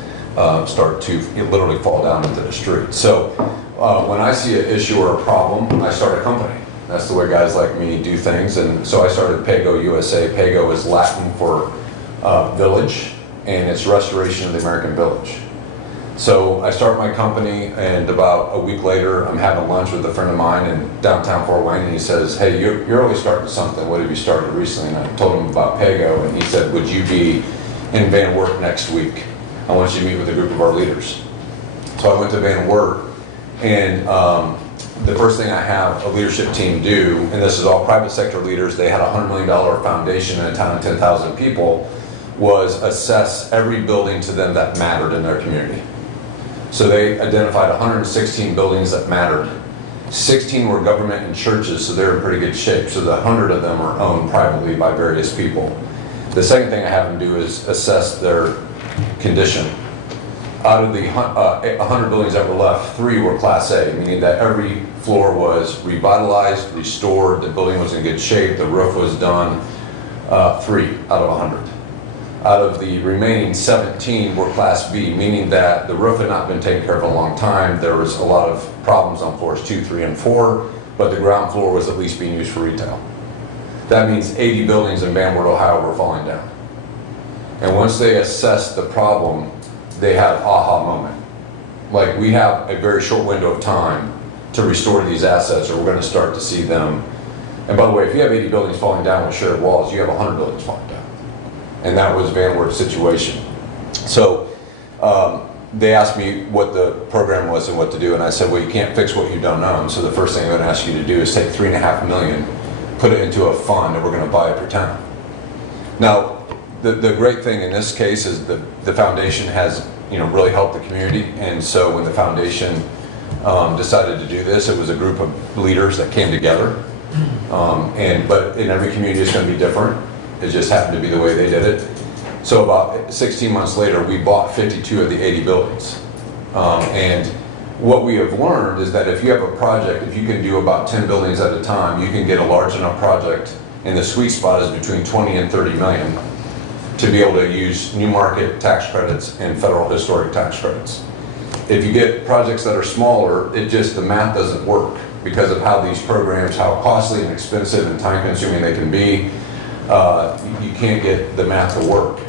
start to literally fall down into the street. So when I see an issue or a problem, I start a company. That's the way guys like me do things. And so I started Pago USA. Pago is Latin for village, and it's restoration of the American village. So I start my company, and about a week later, I'm having lunch with a friend of mine in downtown Fort Wayne, and he says, "Hey, you're always starting something. What have you started recently?" And I told him about Pago, and he said, "Would you be in Van Wert next week? I want you to meet with a group of our leaders." So I went to Van Wert, and the first thing I have a leadership team do, and this is all private sector leaders, they had a $100 million foundation in a town of 10,000 people, was assess every building to them that mattered in their community. So they identified 116 buildings that mattered. 16 were government and churches, so they're in pretty good shape. So the 100 of them are owned privately by various people. The second thing I have them do is assess their condition. Out of the 100 buildings that were left, 3 were Class A, meaning that every floor was revitalized, restored, the building was in good shape, the roof was done. 3 out of 100. Out of the remaining 17 were Class B, meaning that the roof had not been taken care of a long time. There was a lot of problems on floors 2, 3, and 4, but the ground floor was at least being used for retail. That means 80 buildings in Van Wert, Ohio were falling down. And once they assess the problem, they have aha moment. Like, we have a very short window of time to restore these assets, or we're going to start to see them. And by the way, if you have 80 buildings falling down with shared walls, you have 100 buildings falling down. And that was Van Wert's situation. So they asked me what the program was and what to do, and I said, well, you can't fix what you don't own. So the first thing I'm going to ask you to do is take $3.5 million, put it into a fund, and we're going to buy it per town. Now, the great thing in this case is the foundation has, really helped the community. And so when the foundation decided to do this, it was a group of leaders that came together. But in every community it's going to be different. It just happened to be the way they did it. So about 16 months later, we bought 52 of the 80 buildings. And what we have learned is that if you have a project, if you can do about 10 buildings at a time, you can get a large enough project, and the sweet spot is between 20 and 30 million, to be able to use new market tax credits and federal historic tax credits. If you get projects that are smaller, the math doesn't work because of how these programs, how costly and expensive and time consuming they can be. You can't get the math to work.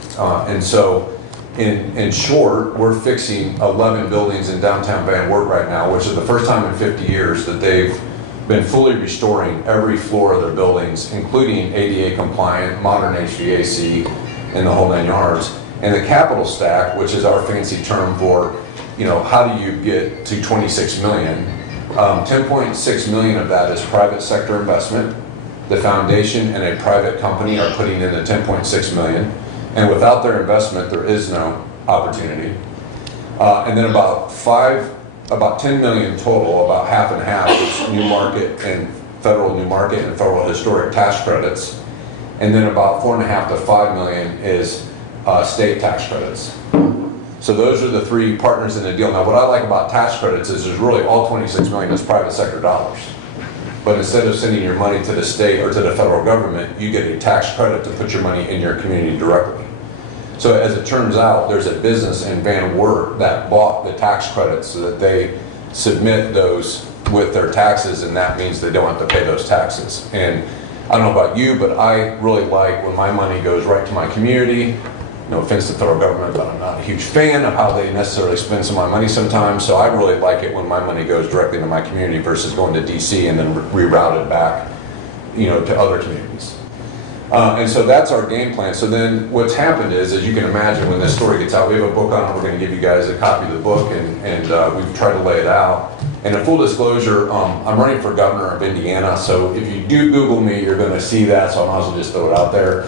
And so in short, we're fixing 11 buildings in downtown Van Wert right now, which is the first time in 50 years that they've been fully restoring every floor of their buildings, including ADA compliant, modern HVAC, and the whole 9 yards. And the capital stack, which is our fancy term for, how do you get to 26 million? 10.6 million of that is private sector investment. The foundation and a private company are putting in the 10.6 million. And without their investment, there is no opportunity. And then about 10 million total, about half and half is new market and federal historic tax credits. And then about 4.5 to 5 million is state tax credits. So those are the three partners in the deal. Now, what I like about tax credits is there's really all 26 million is private sector dollars. But instead of sending your money to the state or to the federal government, you get a tax credit to put your money in your community directly. So as it turns out, there's a business in Van Wert that bought the tax credits so that they submit those with their taxes, and that means they don't have to pay those taxes. And I don't know about you, but I really like when my money goes right to my community. No offense to the federal government, but I'm not a huge fan of how they necessarily spend some of my money sometimes. So I really like it when my money goes directly to my community versus going to DC and then rerouted back, to other communities. And so that's our game plan. So then what's happened is, as you can imagine, when this story gets out, we have a book on it. We're going to give you guys a copy of the book, and we've tried to lay it out. And in full disclosure, I'm running for governor of Indiana, so if you do Google me, you're going to see that, so I might as well just throw it out there.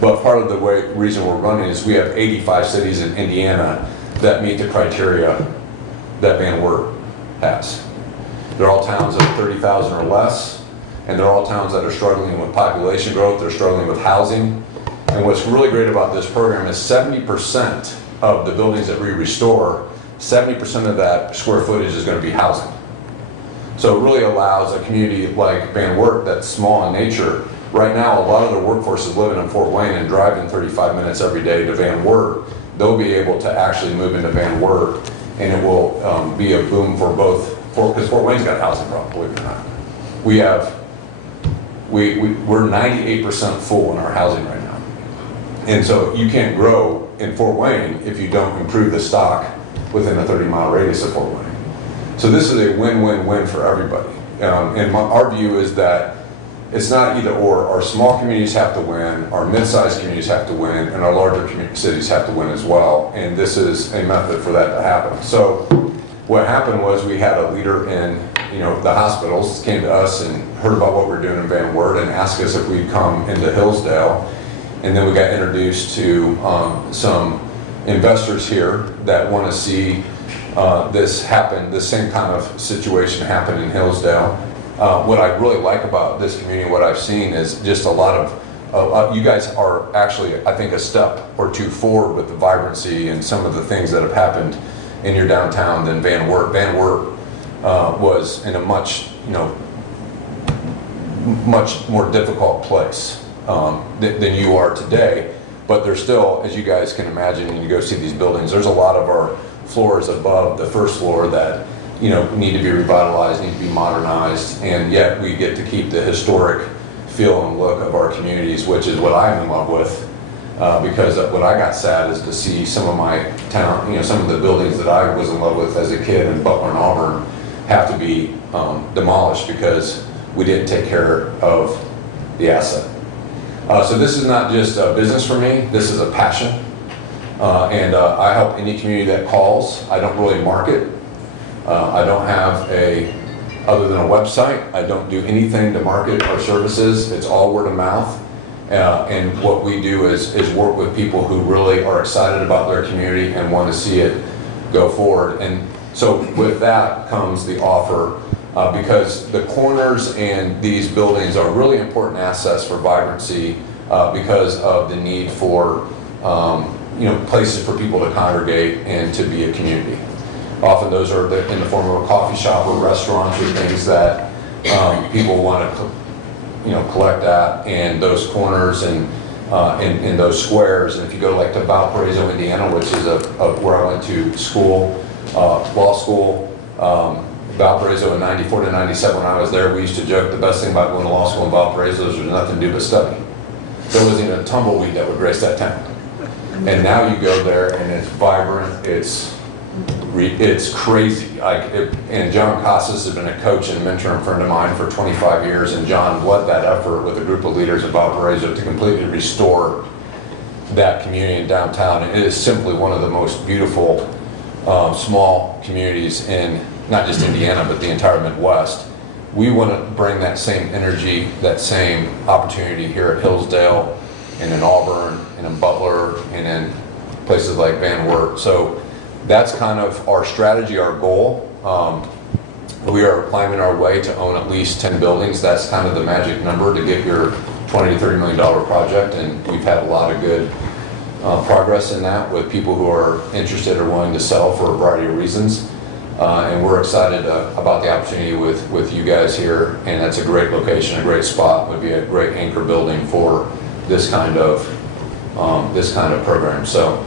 But part of the reason we're running is we have 85 cities in Indiana that meet the criteria that Van Wert has. They're all towns of 30,000 or less, and they're all towns that are struggling with population growth, they're struggling with housing. And what's really great about this program is 70% of the buildings that we restore, 70% of that square footage is going to be housing. So it really allows a community like Van Wert that's small in nature. Right now, a lot of the workforce is living in Fort Wayne and driving 35 minutes every day to Van Wert. They'll be able to actually move into Van Wert, and it will be a boom for both, because Fort Wayne's got a housing problem, believe it or not. We're 98% full in our housing right now. And so you can't grow in Fort Wayne if you don't improve the stock within a 30-mile radius of Fort Wayne. So this is a win-win-win for everybody. And our view is that it's not either or. Our small communities have to win, our mid-sized communities have to win, and our larger cities have to win as well. And this is a method for that to happen. So what happened was we had a leader in the hospitals came to us and heard about what we're doing in Van Wert and asked us if we'd come into Hillsdale. And then we got introduced to some investors here that want to see this happen, this same kind of situation happen in Hillsdale. What I really like about this community, what I've seen is just a lot of, you guys are actually, I think, a step or two forward with the vibrancy and some of the things that have happened in your downtown than Van Wert. Van Wert was in a much more difficult place than you are today. But there's still, as you guys can imagine, when you go see these buildings, there's a lot of our floors above the first floor that need to be revitalized, need to be modernized, and yet we get to keep the historic feel and look of our communities, which is what I'm in love with. Because what I got sad is to see some of my town, some of the buildings that I was in love with as a kid in Butler and Auburn have to be demolished because we didn't take care of the asset. So this is not just a business for me, this is a passion. And I help any community that calls. I don't really market. I don't have other than a website, I don't do anything to market our services. It's all word of mouth. And what we do is work with people who really are excited about their community and want to see it go forward. And so with that comes the offer, because the corners and these buildings are really important assets for vibrancy because of the need for places for people to congregate and to be a community. Often those are in the form of a coffee shop or restaurants or things that people want to collect at, and those corners and in those squares. And if you go like to Valparaiso, Indiana, which is where I went to school, law school, Valparaiso in 94 to 97, when I was there, we used to joke the best thing about going to law school in Valparaiso is there's nothing to do but study. There wasn't even a tumbleweed that would grace that town. And now you go there and it's vibrant, it's crazy. And John Casas has been a coach and mentor and friend of mine for 25 years, and John led that effort with a group of leaders in Valparaiso to completely restore that community in downtown. And it is simply one of the most beautiful small communities in not just Indiana, but the entire Midwest. We want to bring that same energy, that same opportunity here at Hillsdale and in Auburn and in Butler and in places like Van Wert. So that's kind of our strategy, our goal. We are climbing our way to own at least 10 buildings. That's kind of the magic number to get your $20 to $30 million project, and we've had a lot of good progress in that with people who are interested or willing to sell for a variety of reasons. And we're excited about the opportunity with you guys here, and that's a great location, a great spot, would be a great anchor building for this kind of program. So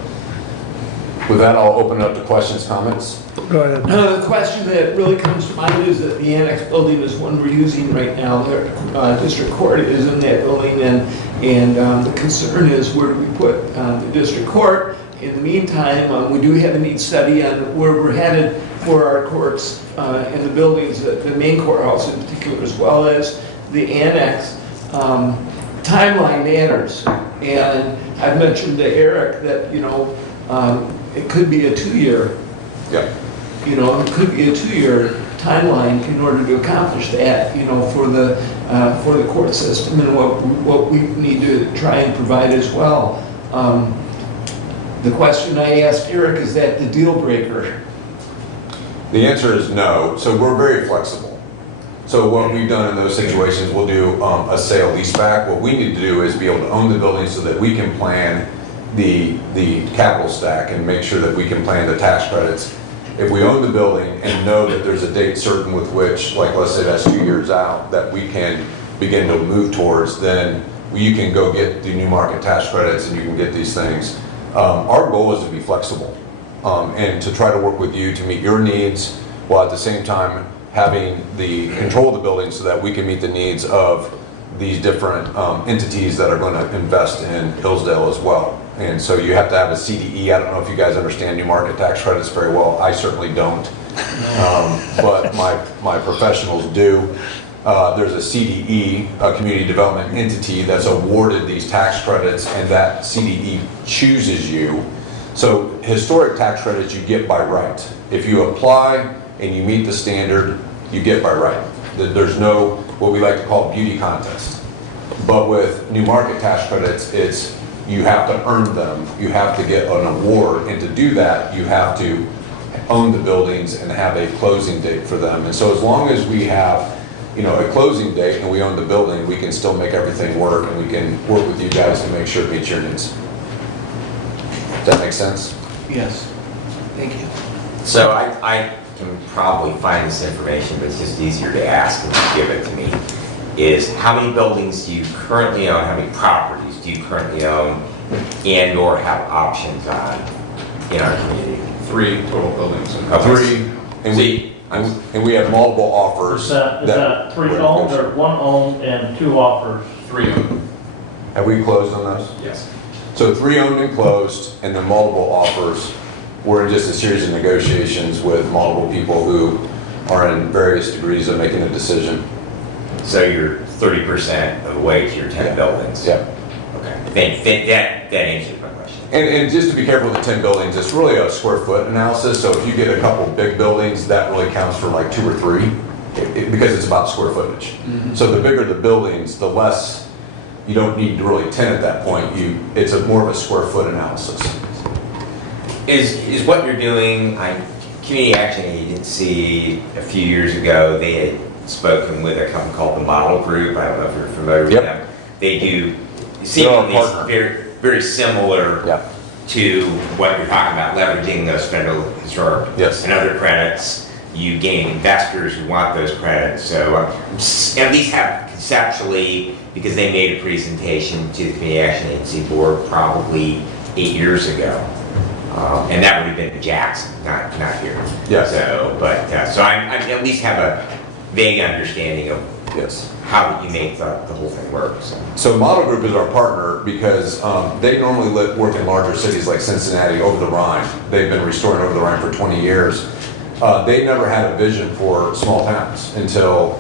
with that, I'll open it up to questions, comments. Go ahead. The question that really comes to mind is that the annex building is one we're using right now. The district court is in that building, and the concern is where do we put the district court? In the meantime, we do have a needs study on where we're headed for our courts and the buildings, the main courthouse in particular, as well as the annex. Timeline matters, and I've mentioned to Eric that it could be a 2-year. Yeah. It could be a 2-year timeline in order to accomplish that. For the court system and what we need to try and provide as well. The question I asked Eric, is that the deal breaker? The answer is no. So we're very flexible. So what we've done in those situations, we'll do a sale leaseback. What we need to do is be able to own the building so that we can plan the capital stack and make sure that we can plan the tax credits. If we own the building and know that there's a date certain with which, like let's say that's 2 years out, that we can begin to move towards, then you can go get the new market tax credits and you can get these things. Our goal is to be flexible and to try to work with you to meet your needs while at the same time having the control of the building so that we can meet the needs of these different entities that are going to invest in Hillsdale as well. And so you have to have a CDE. I don't know if you guys understand new market tax credits very well. I certainly don't, but my professionals do. There's a CDE, a community development entity, that's awarded these tax credits, and that CDE chooses you. So historic tax credits you get by right. If you apply and you meet the standard, you get by right. There's no, what we like to call beauty contest. But with new market tax credits, it's you have to earn them. You have to get an award, and to do that, you have to own the buildings and have a closing date for them. And so as long as we have a closing date and we own the building, we can still make everything work, and we can work with you guys to make sure it meets your needs. Does that make sense? Yes. Thank you. So I can probably find this information, but it's just easier to ask and to give it to me, is how many buildings do you currently own, how many properties do you currently own and or have options on in our community? 3 total buildings. Okay. 3, and we have multiple offers. Is that 3 owned or 1 owned and 2 offers? 3 owned. Have we closed on those? Yes. So 3 owned and closed, and then multiple offers. We're in just a series of negotiations with multiple people who are in various degrees of making a decision. So you're 30% of the way to your 10 buildings? Yeah. Okay. That answers my question. And just to be careful with the 10 buildings, it's really a square foot analysis. So if you get a couple big buildings, that really counts for like 2 or 3, because it's about square footage. So the bigger the buildings, the less, you don't need really 10 at that point. It's more of a square foot analysis. Is what you're doing, Community Action Agency, a few years ago, they had spoken with a company called the Model Group. I don't know if you're familiar with them. They do seemingly very, very similar to what you're talking about, leveraging those federal historic and other credits. You gain investors who want those credits. So at least have conceptually, because they made a presentation to the Community Action Agency Board probably 8 years ago. And that would have been in Jackson, not here. Yes. So I at least have a vague understanding of how you make the whole thing work. So Model Group is our partner because they normally work in larger cities like Cincinnati, over the Rhine. They've been restoring over the Rhine for 20 years. They never had a vision for small towns until,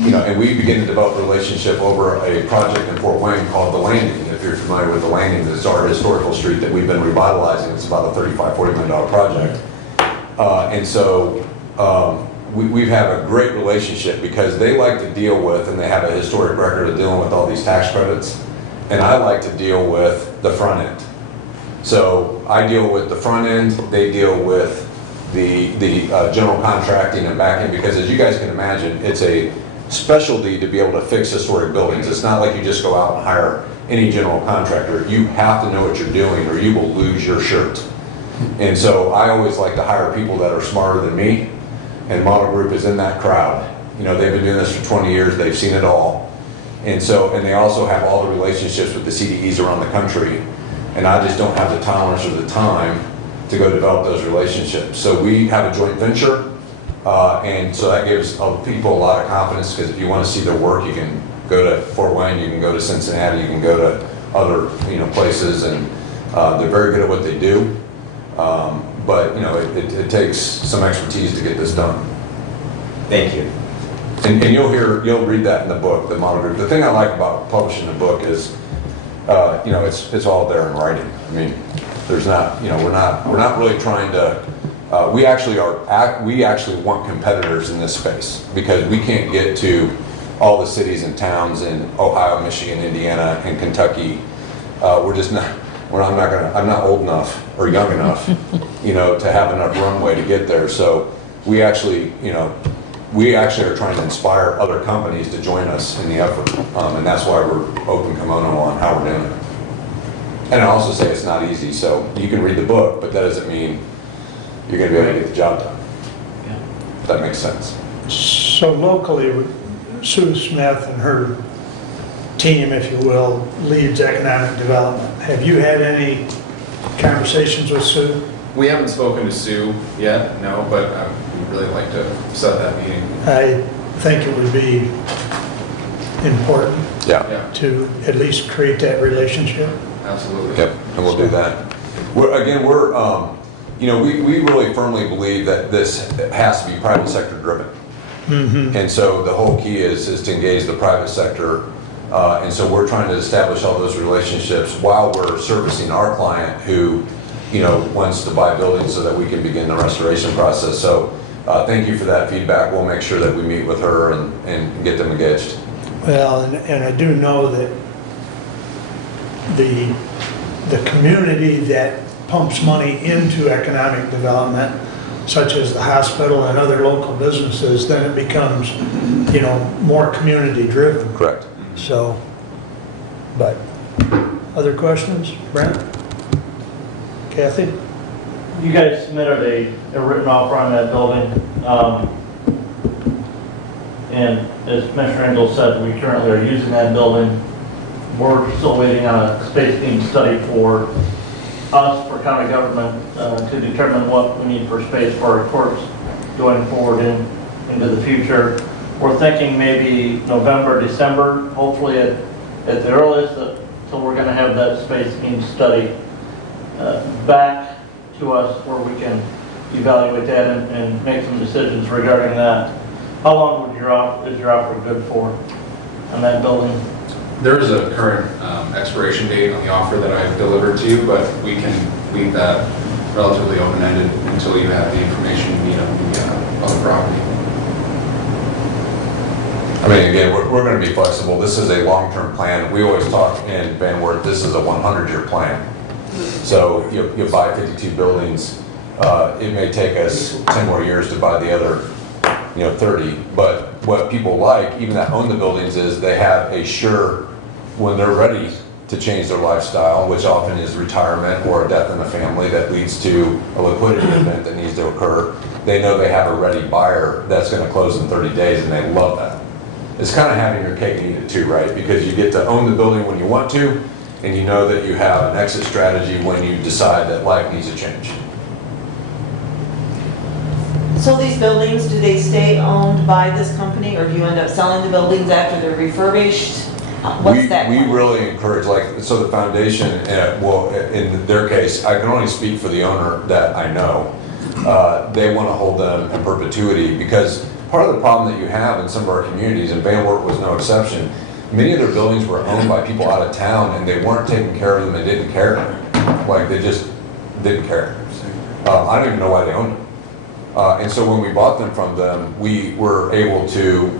and we began to develop a relationship over a project in Fort Wayne called The Landing. If you're familiar with The Landing, it's our historical street that we've been revitalizing. It's about a $35-40 million project. And so we've had a great relationship because they like to deal with, and they have a historic record of dealing with all these tax credits. And I like to deal with the front end. So I deal with the front end, they deal with the general contracting and back end, because as you guys can imagine, it's a specialty to be able to fix historic buildings. It's not like you just go out and hire any general contractor. You have to know what you're doing or you will lose your shirt. And so I always like to hire people that are smarter than me, and Model Group is in that crowd. They've been doing this for 20 years, they've seen it all. And they also have all the relationships with the CDEs around the country. And I just don't have the tolerance or the time to go develop those relationships. So we have a joint venture. And so that gives people a lot of confidence, because if you want to see their work, you can go to Fort Wayne, you can go to Cincinnati, you can go to other places, and they're very good at what they do. But it takes some expertise to get this done. Thank you. And you'll read that in the book, the Model Group. The thing I like about publishing the book is, it's all there in writing. I mean, there's not, we're not really trying to. We actually want competitors in this space, because we can't get to all the cities and towns in Ohio, Michigan, Indiana, and Kentucky. I'm not old enough or young enough, to have enough runway to get there. So we actually are trying to inspire other companies to join us in the effort, and that's why we're open kimono on how we're doing it. And I also say it's not easy. So you can read the book, but that doesn't mean you're going to be able to get the job done. If that makes sense. So locally, Sue Smith and her team, if you will, leads economic development. Have you had any conversations with Sue? We haven't spoken to Sue yet, no, but we'd really like to set that meeting. I think it would be important Yeah. to at least create that relationship. Absolutely. Yep, and we'll do that. We really firmly believe that this has to be private sector driven. And so the whole key is to engage the private sector. And so we're trying to establish all those relationships while we're servicing our client who, wants to buy buildings so that we can begin the restoration process. So thank you for that feedback. We'll make sure that we meet with her and get them engaged. Well, and I do know that the community that pumps money into economic development, such as the hospital and other local businesses, then it becomes, more community driven. Correct. So, but, other questions? Brent? Kathy? You guys submitted a written offer on that building. And as Commissioner Engel said, we currently are using that building. We're still waiting on a space needs study for us, for county government, to determine what we need for space for our courts going forward into the future. We're thinking maybe November, December, hopefully at the earliest, So we're gonna have that space being studied back to us where we can evaluate that and make some decisions regarding that. How long would is your offer good for on that building? There is a current expiration date on the offer that I've delivered to you, but we can leave that relatively open-ended until you have the information you need on the property. I mean, again, we're going to be flexible. This is a long-term plan. We always talk in Van Wert, this is a 100-year plan. So you buy 52 buildings. It may take us 10 more years to buy the other, 30. But what people like, even that own the buildings, is they have a sure, when they're ready to change their lifestyle, which often is retirement or a death in the family that leads to a liquidity event that needs to occur, they know they have a ready buyer that's going to close in 30 days, and they love that. It's kind of having your cake and eat it too, right? Because you get to own the building when you want to, and you know that you have an exit strategy when you decide that life needs a change. So these buildings, do they stay owned by this company, or do you end up selling the buildings after they're refurbished? What's that? We really encourage, so the foundation, in their case, I can only speak for the owner that I know. They want to hold them in perpetuity, because part of the problem that you have in some of our communities, and Van Wert was no exception, many of their buildings were owned by people out of town, and they weren't taking care of them and didn't care. They just didn't care. I don't even know why they owned them. And so when we bought them from them, we were able to,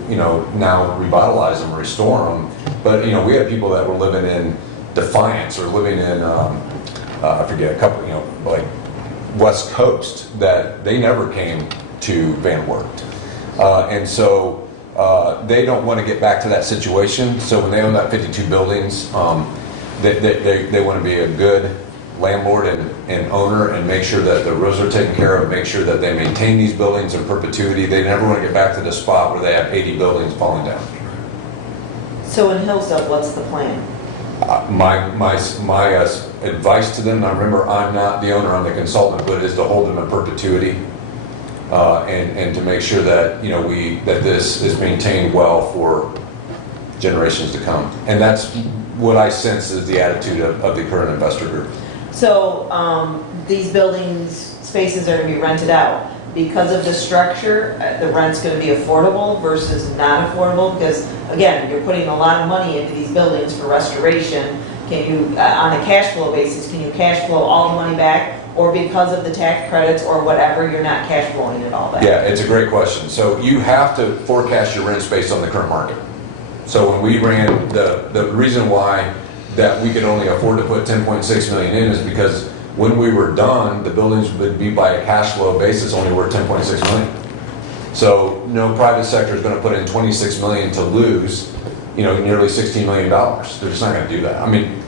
now revitalize them, restore them. But, we had people that were living in Defiance or living in, I forget, a couple, like West Coast, that they never came to Van Wert. And so they don't want to get back to that situation. So when they own that 52 buildings, they want to be a good landlord and owner and make sure that the roads are taken care of, make sure that they maintain these buildings in perpetuity. They never want to get back to the spot where they have 80 buildings falling down. So in Hillsdale, what's the plan? My advice to them, and I remember I'm not the owner, I'm the consultant, but is to hold them in perpetuity and to make sure that that this is maintained well for generations to come. And that's what I sense is the attitude of the current investor group. So these buildings, spaces are going to be rented out. Because of the structure, the rent's going to be affordable versus not affordable, because again, you're putting a lot of money into these buildings for restoration. Can you, on a cash flow basis, can you cash flow all the money back? Or because of the tax credits or whatever, you're not cash flowing it all back? Yeah, it's a great question. So you have to forecast your rents based on the current market. So when we ran, the reason why that we could only afford to put 10.6 million in is because when we were done, the buildings would be by a cash flow basis only worth 10.6 million. So no private sector is going to put in 26 million to lose, nearly $16 million. They're just not going to do that. I mean,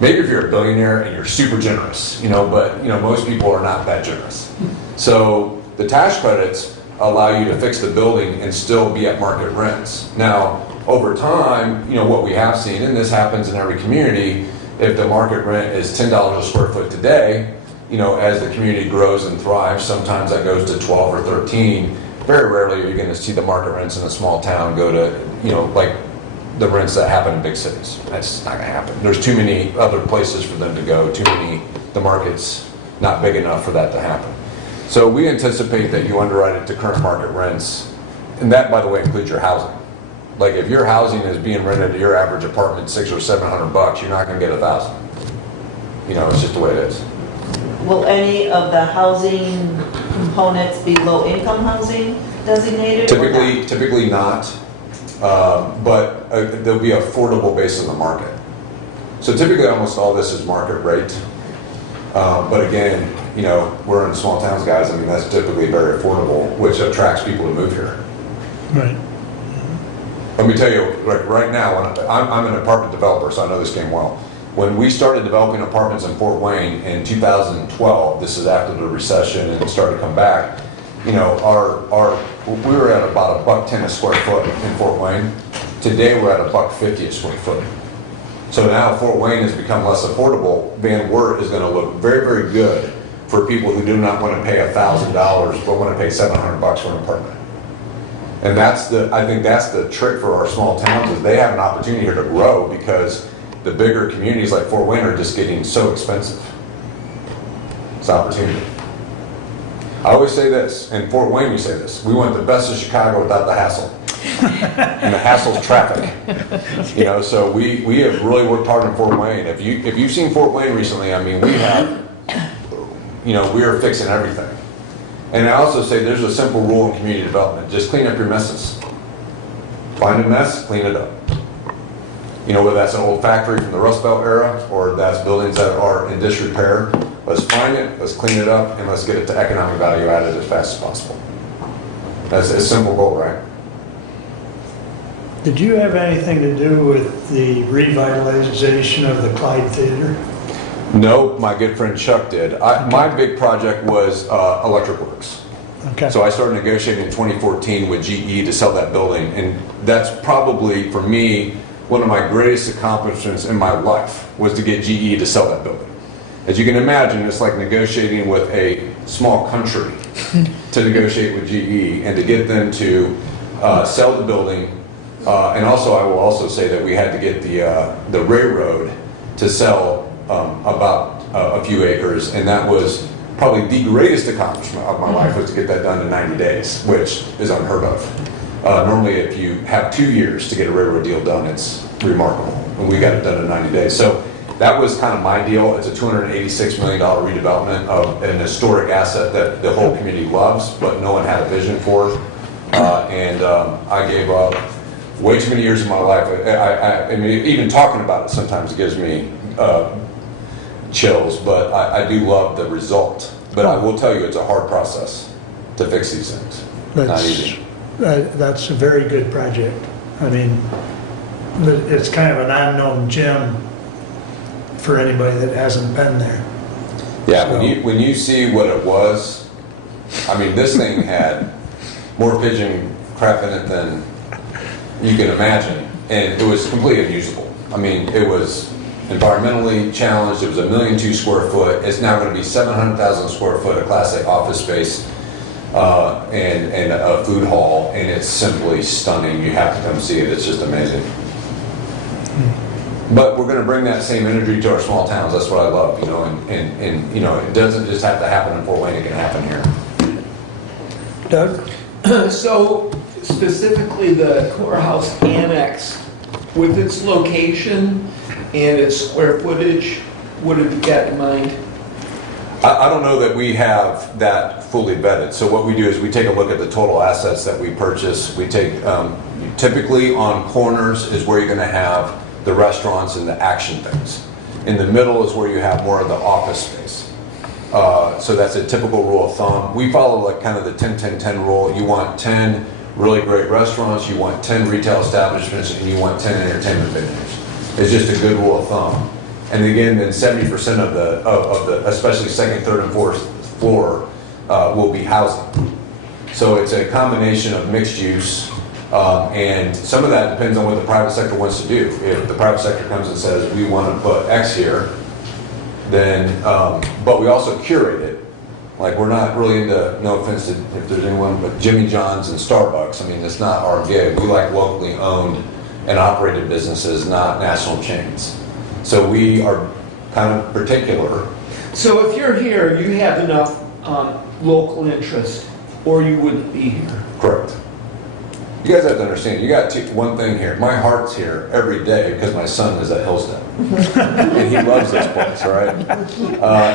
maybe if you're a billionaire and you're super generous, but most people are not that generous. So the tax credits allow you to fix the building and still be at market rents. Now, over time, what we have seen, and this happens in every community, if the market rent is $10 a square foot today, as the community grows and thrives, sometimes that goes to 12 or 13. Very rarely are you going to see the market rents in a small town go to, like the rents that happen in big cities. That's not going to happen. There's too many other places for them to go, the market's not big enough for that to happen. So we anticipate that you underwrite it to current market rents, and that, by the way, includes your housing. Like if your housing is being rented to your average apartment $600 or $700, you're not going to get $1,000. It's just the way it is. Will any of the housing components be low-income housing designated? Typically not, but they'll be affordable based on the market. So typically almost all this is market rate. But again, we're in small towns, guys. I mean, that's typically very affordable, which attracts people to move here. Right. Let me tell you, right now, I'm an apartment developer, so I know this game well. When we started developing apartments in Fort Wayne in 2012, this is after the recession and it started to come back, we were at about $1.10 a square foot in Fort Wayne. Today we're at $1.50 a square foot. So now Fort Wayne has become less affordable. Van Wert is going to look very, very good for people who do not want to pay $1,000 but want to pay $700 for an apartment. And I think that's the trick for our small towns, is they have an opportunity here to grow, because the bigger communities like Fort Wayne are just getting so expensive. It's opportunity. I always say this, in Fort Wayne we say this, we want the best of Chicago without the hassle. And the hassle's traffic. You know, so we have really worked hard in Fort Wayne. If you've seen Fort Wayne recently, I mean, we have, you know, we are fixing everything. And I also say there's a simple rule in community development, just clean up your messes. Find a mess, clean it up. You know, whether that's an old factory from the Rust Belt era or that's buildings that are in disrepair, let's find it, let's clean it up, and let's get it to economic value added as fast as possible. That's a simple goal, right? Did you have anything to do with the revitalization of the Clyde Theater? No, my good friend Chuck did. My big project was Electric Works. Okay. So I started negotiating in 2014 with GE to sell that building, and that's probably, for me, one of my greatest accomplishments in my life was to get GE to sell that building. As you can imagine, it's like negotiating with a small country to negotiate with GE and to get them to sell the building. And also, I will also say that we had to get the railroad to sell about a few acres, and that was probably the greatest accomplishment of my life, was to get that done in 90 days, which is unheard of. Normally, if you have 2 years to get a railroad deal done, it's remarkable, and we got it done in 90 days. So that was kind of my deal. It's a $286 million redevelopment of an historic asset that the whole community loves, but no one had a vision for. And I gave up way too many years of my life. I mean, even talking about it sometimes gives me chills, but I do love the result. But I will tell you, it's a hard process to fix these things. Not easy. That's a very good project. I mean, it's kind of an unknown gem for anybody that hasn't been there. Yeah, So- when you see what it was, I mean, this thing had more pigeon crap in it than you can imagine, and it was completely unusable. I mean, it was environmentally challenged. It was 1.2 million square foot. It's now going to be 700,000 square foot of Class A office space and a food hall, and it's simply stunning. You have to come see it. It's just amazing. But we're going to bring that same energy to our small towns. That's what I love, you know, and you know, it doesn't just have to happen in Fort Wayne. It can happen here. Doug? So specifically the courthouse annex, with its location and its square footage, what have you got in mind? I don't know that we have that fully vetted. So what we do is we take a look at the total assets that we purchase. We take, typically on corners is where you're going to have the restaurants and the action things. In the middle is where you have more of the office space. So that's a typical rule of thumb. We follow like kind of the 10-10-10 rule. You want 10 really great restaurants, you want 10 retail establishments, and you want 10 entertainment venues. It's just a good rule of thumb. And again, then 70% of the especially second, third, and fourth floor will be housing. So it's a combination of mixed use, and some of that depends on what the private sector wants to do. If the private sector comes and says, we want to put X here, then, but we also curate it. Like, we're not really into, no offense to if there's anyone, but Jimmy John's and Starbucks. I mean, it's not our gig. We like locally owned and operated businesses, not national chains. So we are kind of particular. So if you're here, you have enough local interest, or you wouldn't be here. Correct. You guys have to understand, you got one thing here. My heart's here every day because my son is at Hillsdale. And he loves this place, right?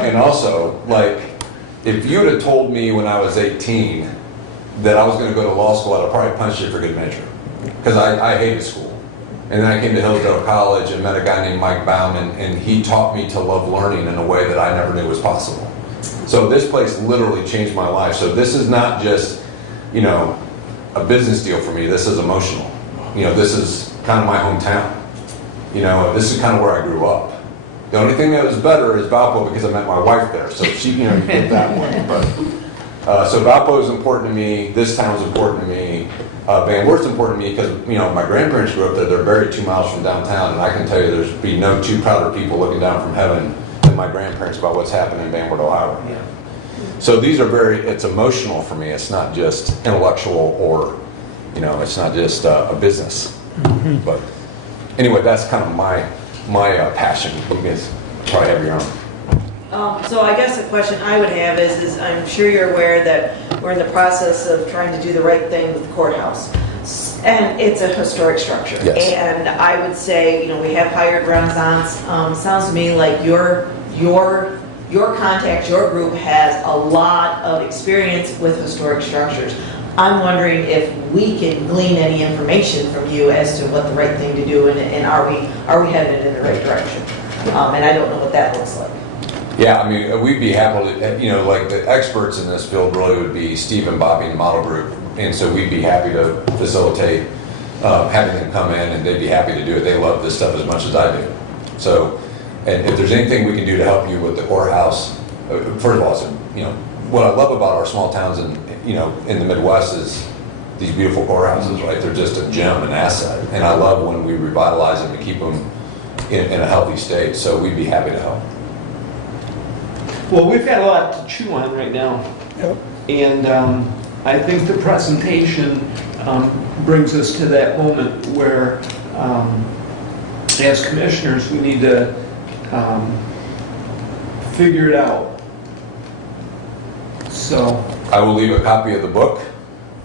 And also, like, if you would have told me when I was 18 that I was going to go to law school, I'd have probably punched you for good measure. Because I hated school. And then I came to Hillsdale College and met a guy named Mike Bauman, and he taught me to love learning in a way that I never knew was possible. So this place literally changed my life. So this is not just, you know, a business deal for me. This is emotional. You know, this is kind of my hometown. You know, this is kind of where I grew up. The only thing that was better is Valpo because I met my wife there. So she, you know, you get that one. But so Valpo is important to me. This town is important to me. Van Wert's important to me because, you know, my grandparents grew up there. They're buried 2 miles from downtown, and I can tell you there's be no two prouder people looking down from heaven than my grandparents about what's happening in Van Wert, Ohio. Yeah. So these are it's emotional for me. It's not just intellectual or, you know, it's not just a business. But anyway, that's kind of my my passion. You guys probably have your own. So I guess the question I would have is I'm sure you're aware that we're in the process of trying to do the right thing with the courthouse. And it's a historic structure. Yes. And I would say, we have hired Renaissance. Sounds to me like your contact, your group has a lot of experience with historic structures. I'm wondering if we can glean any information from you as to what the right thing to do and are we headed in the right direction? And I don't know what that looks like. Yeah, I mean, we'd be happy to, like the experts in this field really would be Steve and Bobby and the model group. And so we'd be happy to facilitate having them come in, and they'd be happy to do it. They love this stuff as much as I do. So, and if there's anything we can do to help you with the courthouse, first of all, what I love about our small towns in the Midwest is these beautiful courthouses, right? They're just a gem, an asset. And I love when we revitalize them and keep them in a healthy state. So we'd be happy to help. Well, we've got a lot to chew on right now. Yep. And I think the presentation brings us to that moment where, as commissioners, we need to figure it out. So I will leave a copy of the book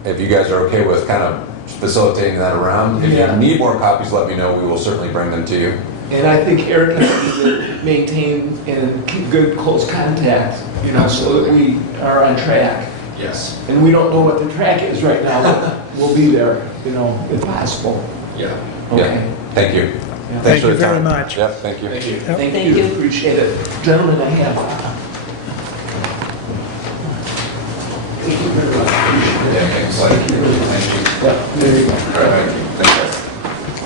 if you guys are okay with kind of facilitating that around. If Yeah. you need more copies, let me know. We will certainly bring them to you. And I think Eric and I need to maintain and keep good, close contact, so that we are on track. Yes. And we don't know what the track is right now, but we'll be there, if possible. Yeah. Okay. Yeah. Thank you. Yeah. Thanks Thank for you the very time. much. Yep, thank you. Thank you. Yep. Thank you. Appreciate it. Gentlemen, I have. Thank you very much. Appreciate it. Yeah, thanks. Thank you. Yeah, there you go. All right, thank you. Thanks, guys.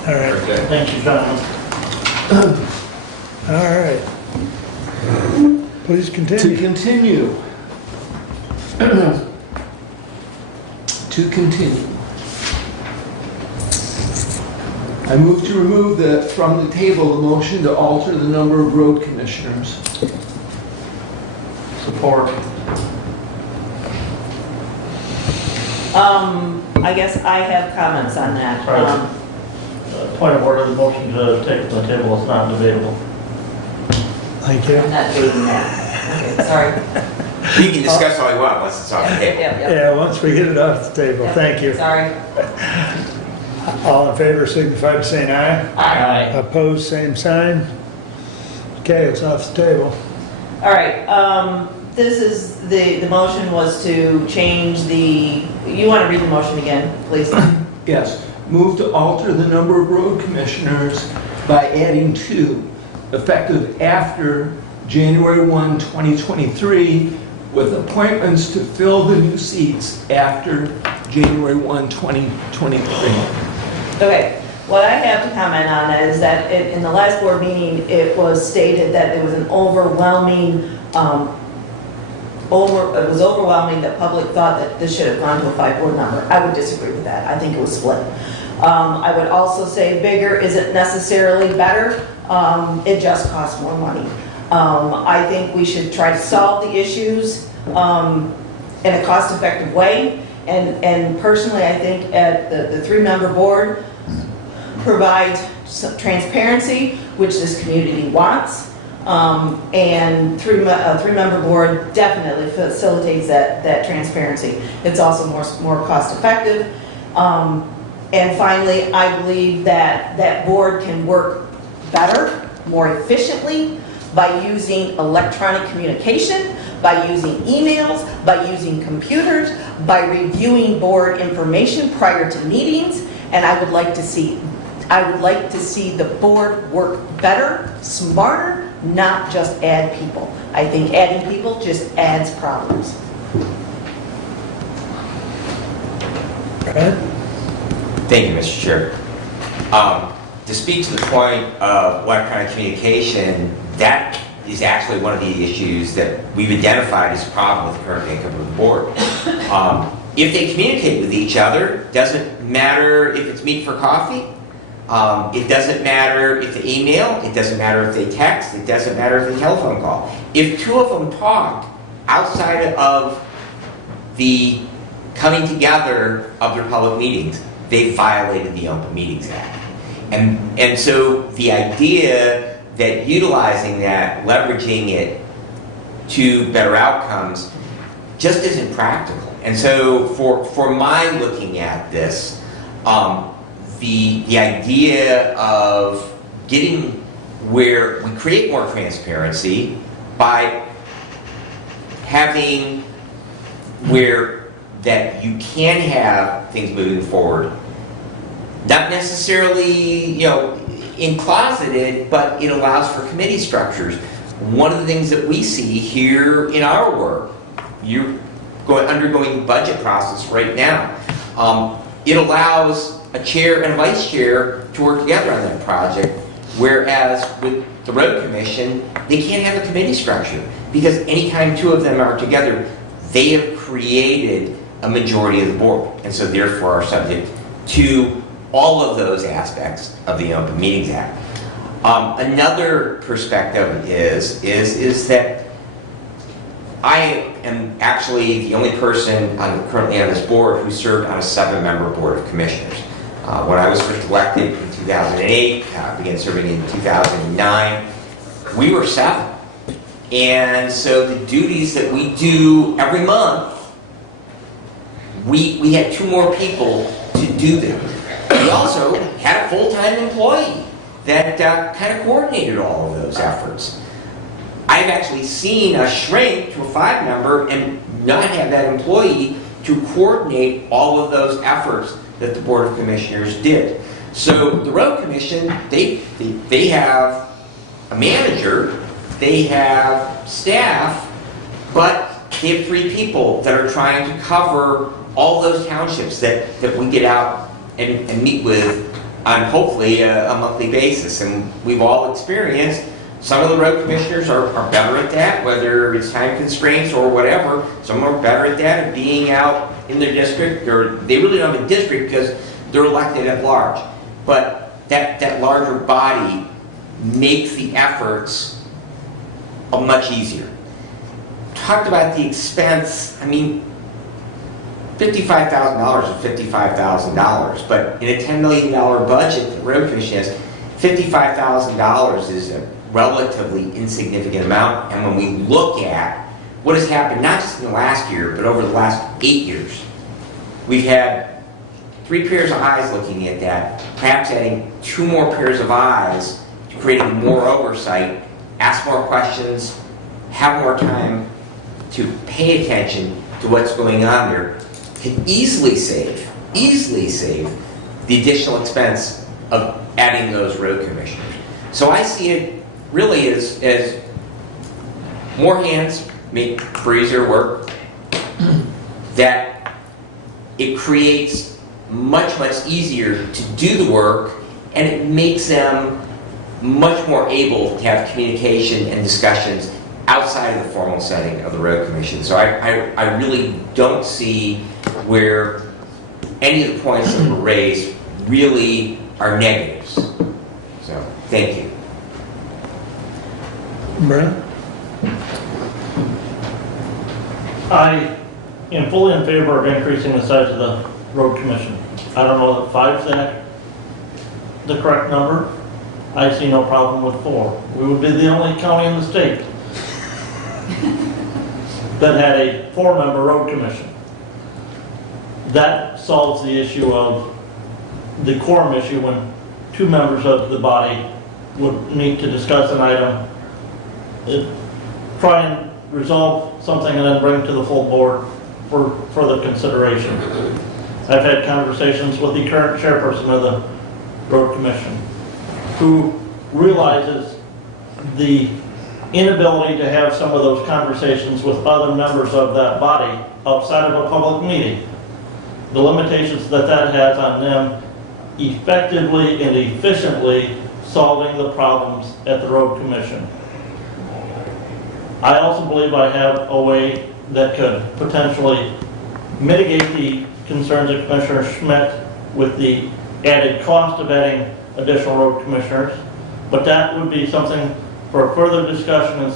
All right. Okay. Thank you, gentlemen. All right. Please To continue. continue. To continue. I move to remove from the table the motion to alter the number of road commissioners. Support. I guess I have comments on that. Right. Point of order, the motion to take it to the table is not debatable. Thank you. I'm not doing that. Okay, sorry. You can discuss all you want once it's on the table. Yeah, once we get it off the table, thank you. Sorry. All in favor signify by saying aye. Aye. Opposed, same sign. Okay, it's off the table. All right, this is, the motion was to change you want to read the motion again, please? Yes. Move to alter the number of road commissioners by adding 2, effective after January 1, 2023, with appointments to fill the new seats after January 1, 2023. Okay, what I have to comment on is that in the last board meeting, it was stated that there was an overwhelming, it was overwhelming that public thought that this should have gone to a 5-board number. I would disagree with that. I think it was split. I would also say bigger isn't necessarily better. It just costs more money. I think we should try to solve the issues in a cost-effective way. And personally, I think the 3-member board provides some transparency, which this community wants. And 3-member board definitely facilitates that transparency. It's also more cost-effective. And finally, I believe that board can work better, more efficiently by using electronic communication, by using emails, by using computers, by reviewing board information prior to meetings. And I would like to see the board work better, smarter, not just add people. I think adding people just adds problems. Right? Thank you, Mr. Chair. To speak to the point of electronic communication, that is actually one of the issues that we've identified as a problem with the current makeup of the board. If they communicate with each other, doesn't matter if it's meet for coffee, it doesn't matter if they email, it doesn't matter if they text, it doesn't matter if they telephone call. If 2 of them talk outside of the coming together of their public meetings, they violated the Open Meetings Act. And so the idea that utilizing that, leveraging it to better outcomes, just isn't practical. And so for my looking at this, the idea of getting where we create more transparency by having where that you can have things moving forward, not necessarily, in-closeted, but it allows for committee structures. One of the things that we see here in our work, you're undergoing budget process right now. It allows a chair and a vice chair to work together on that project, whereas with the road commission, they can't have a committee structure because anytime two of them are together, they have created a majority of the board, and so therefore are subject to all of those aspects of the Open Meetings Act. Another perspective is that I am actually the only person currently on this board who served on a 7-member board of commissioners. When I was first elected in 2008, began serving in 2009, we were 7. And so the duties that we do every month, we had 2 more people to do them. We also had a full-time employee that kind of coordinated all of those efforts. I've actually seen us shrink to a 5-member and not have that employee to coordinate all of those efforts that the Board of Commissioners did. So the Road Commission, they have a manager, they have staff, but they have 3 people that are trying to cover all those townships that we get out and meet with on hopefully a monthly basis. And we've all experienced some of the road commissioners are better at that, whether it's time constraints or whatever. Some are better at that, at being out in their district, or they really don't have a district because they're elected at large. But that larger body makes the efforts much easier. Talked about the expense, I mean, $55,000 is $55,000, but in a $10 million budget the Road Commission has, $55,000 is a relatively insignificant amount. And when we look at what has happened, not just in the last year, but over the last 8 years, we've had 3 pairs of eyes looking at that, perhaps adding 2 more pairs of eyes to creating more oversight, ask more questions, have more time to pay attention to what's going on there, can easily save the additional expense of adding those road commissioners. So I see it really as more hands make for easier work, that it creates much easier to do the work, and it makes them much more able to have communication and discussions outside of the formal setting of the road commission. So I really don't see where any of the points that were raised really are negatives. So, thank you. Brent? I am fully in favor of increasing the size of the road commission. I don't know if 5 is the correct number. I see no problem with 4. We would be the only county in the state that had a 4-member road commission. That solves the issue of the quorum issue when 2 members of the body would meet to discuss an item, try and resolve something, and then bring to the full board for further consideration. I've had conversations with the current chairperson of the road commission, who realizes the inability to have some of those conversations with other members of that body outside of a public meeting. The limitations that has on them effectively and efficiently solving the problems at the road commission. I also believe I have a way that could potentially mitigate the concerns of Commissioner Schmidt with the added cost of adding additional road commissioners, but that would be something for further discussion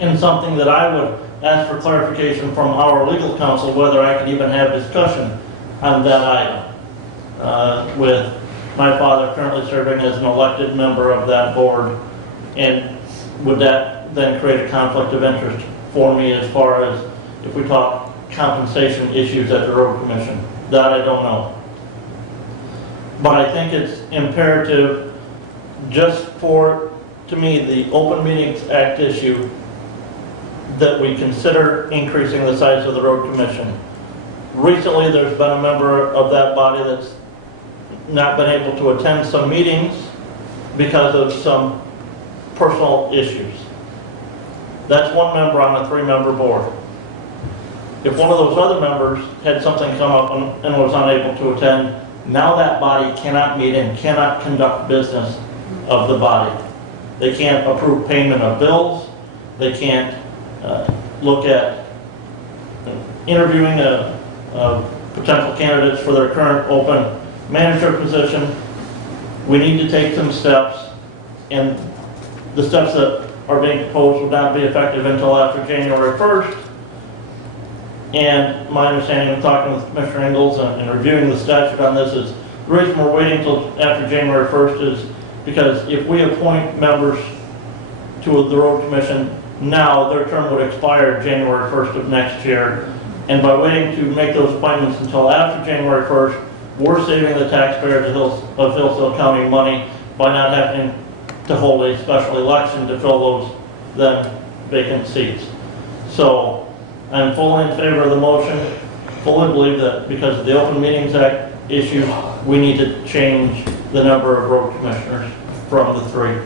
and something that I would ask for clarification from our legal counsel, whether I could even have discussion on that item with my father currently serving as an elected member of that board, and would that then create a conflict of interest for me as far as if we talk compensation issues at the road commission? That I don't know. But I think it's imperative just for, to me, the Open Meetings Act issue, that we consider increasing the size of the road commission. Recently, there's been a member of that body that's not been able to attend some meetings because of some personal issues. That's one member on a 3-member board. If one of those other members had something come up and was unable to attend, now that body cannot meet and cannot conduct business of the body. They can't approve payment of bills. They can't look at interviewing potential candidates for their current open manager position. We need to take some steps, and the steps that are being proposed would not be effective until after January 1st. And my understanding of talking with Commissioner Ingalls and reviewing the statute on this is the reason we're waiting until after January 1st is because if we appoint members to the road commission now, their term would expire January 1st of next year. And by waiting to make those appointments until after January 1st, we're saving the taxpayers of Hillsdale County money by not having to hold a special election to fill those then vacant seats. So I'm fully in favor of the motion, fully believe that because of the Open Meetings Act issues, we need to change the number of road commissioners from the 3.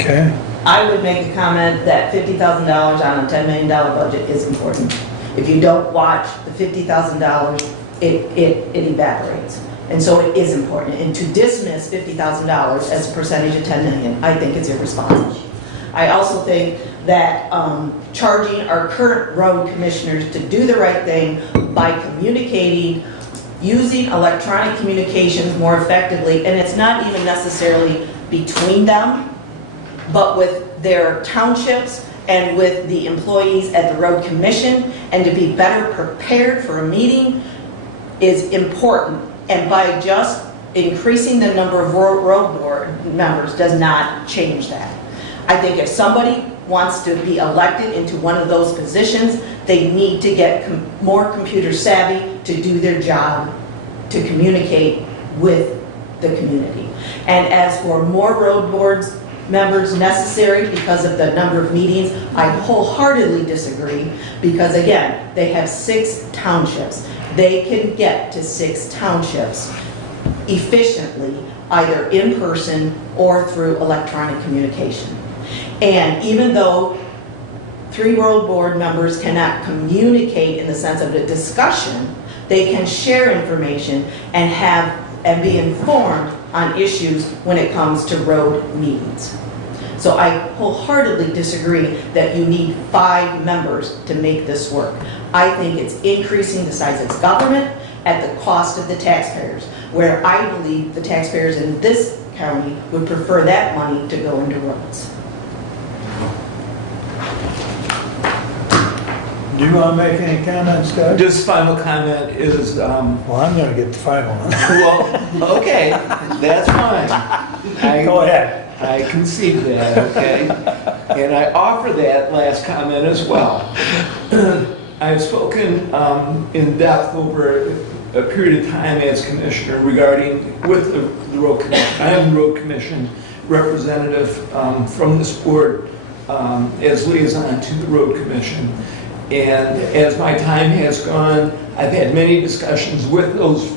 Okay. I would make a comment that $50,000 on a $10 million budget is important. If you don't watch the $50,000, it evaporates. And so it is important. And to dismiss $50,000 as a percentage of 10 million, I think is irresponsible. I also think that charging our current road commissioners to do the right thing by communicating, using electronic communications more effectively, and it's not even necessarily between them, but with their townships and with the employees at the road commission, and to be better prepared for a meeting is important. And by just increasing the number of road board members does not change that. I think if somebody wants to be elected into one of those positions, they need to get more computer savvy to do their job, to communicate with the community. And as for more road boards members necessary because of the number of meetings, I wholeheartedly disagree, because again, they have 6 townships. They can get to 6 townships efficiently, either in person or through electronic communication. And even though 3 road board members cannot communicate in the sense of a discussion, they can share information and be informed on issues when it comes to road meetings. So I wholeheartedly disagree that you need 5 members to make this work. I think it's increasing the size of government at the cost of the taxpayers, where I believe the taxpayers in this county would prefer that money to go into roads. Do you want to make any comments, Doug? Just final comment is, Well, I'm going to get the final one. well, okay, that's fine. Go ahead. I concede that, okay? And I offer that last comment as well. I've spoken in depth over a period of time as commissioner with the road commission. I am the road commission representative from this board as liaison to the road commission. And as my time has gone, I've had many discussions with those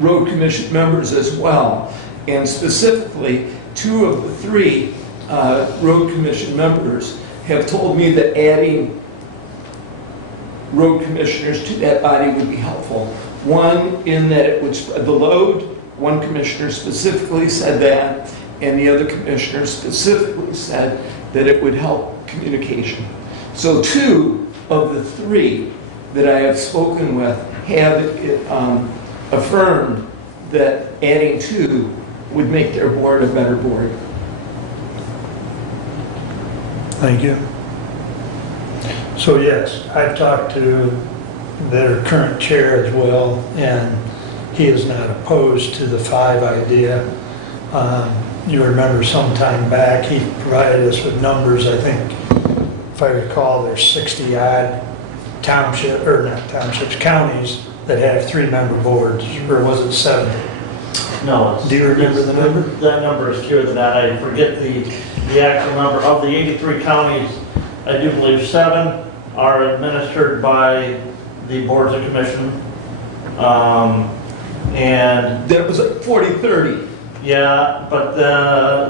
road commission members as well. And specifically, 2 of the 3 road commission members have told me that adding road commissioners to that body would be helpful. One, in that it would spread the load. One commissioner specifically said that, and the other commissioner specifically said that it would help communication. So 2 of the 3 that I have spoken with have affirmed that adding 2 would make their board a better board. Thank you. So yes, I've talked to their current chair as well, and he is not opposed to the 5 idea. You remember some time back, he provided us with numbers. I think, if I recall, there's 60 odd township, or not townships, counties that have 3-member boards, or was it 70? No, Do you remember the number? That number is fewer than that. I forget the actual number. Of the 83 counties, I do believe 7 are administered by the boards of commission. And That was like 40-30. yeah, but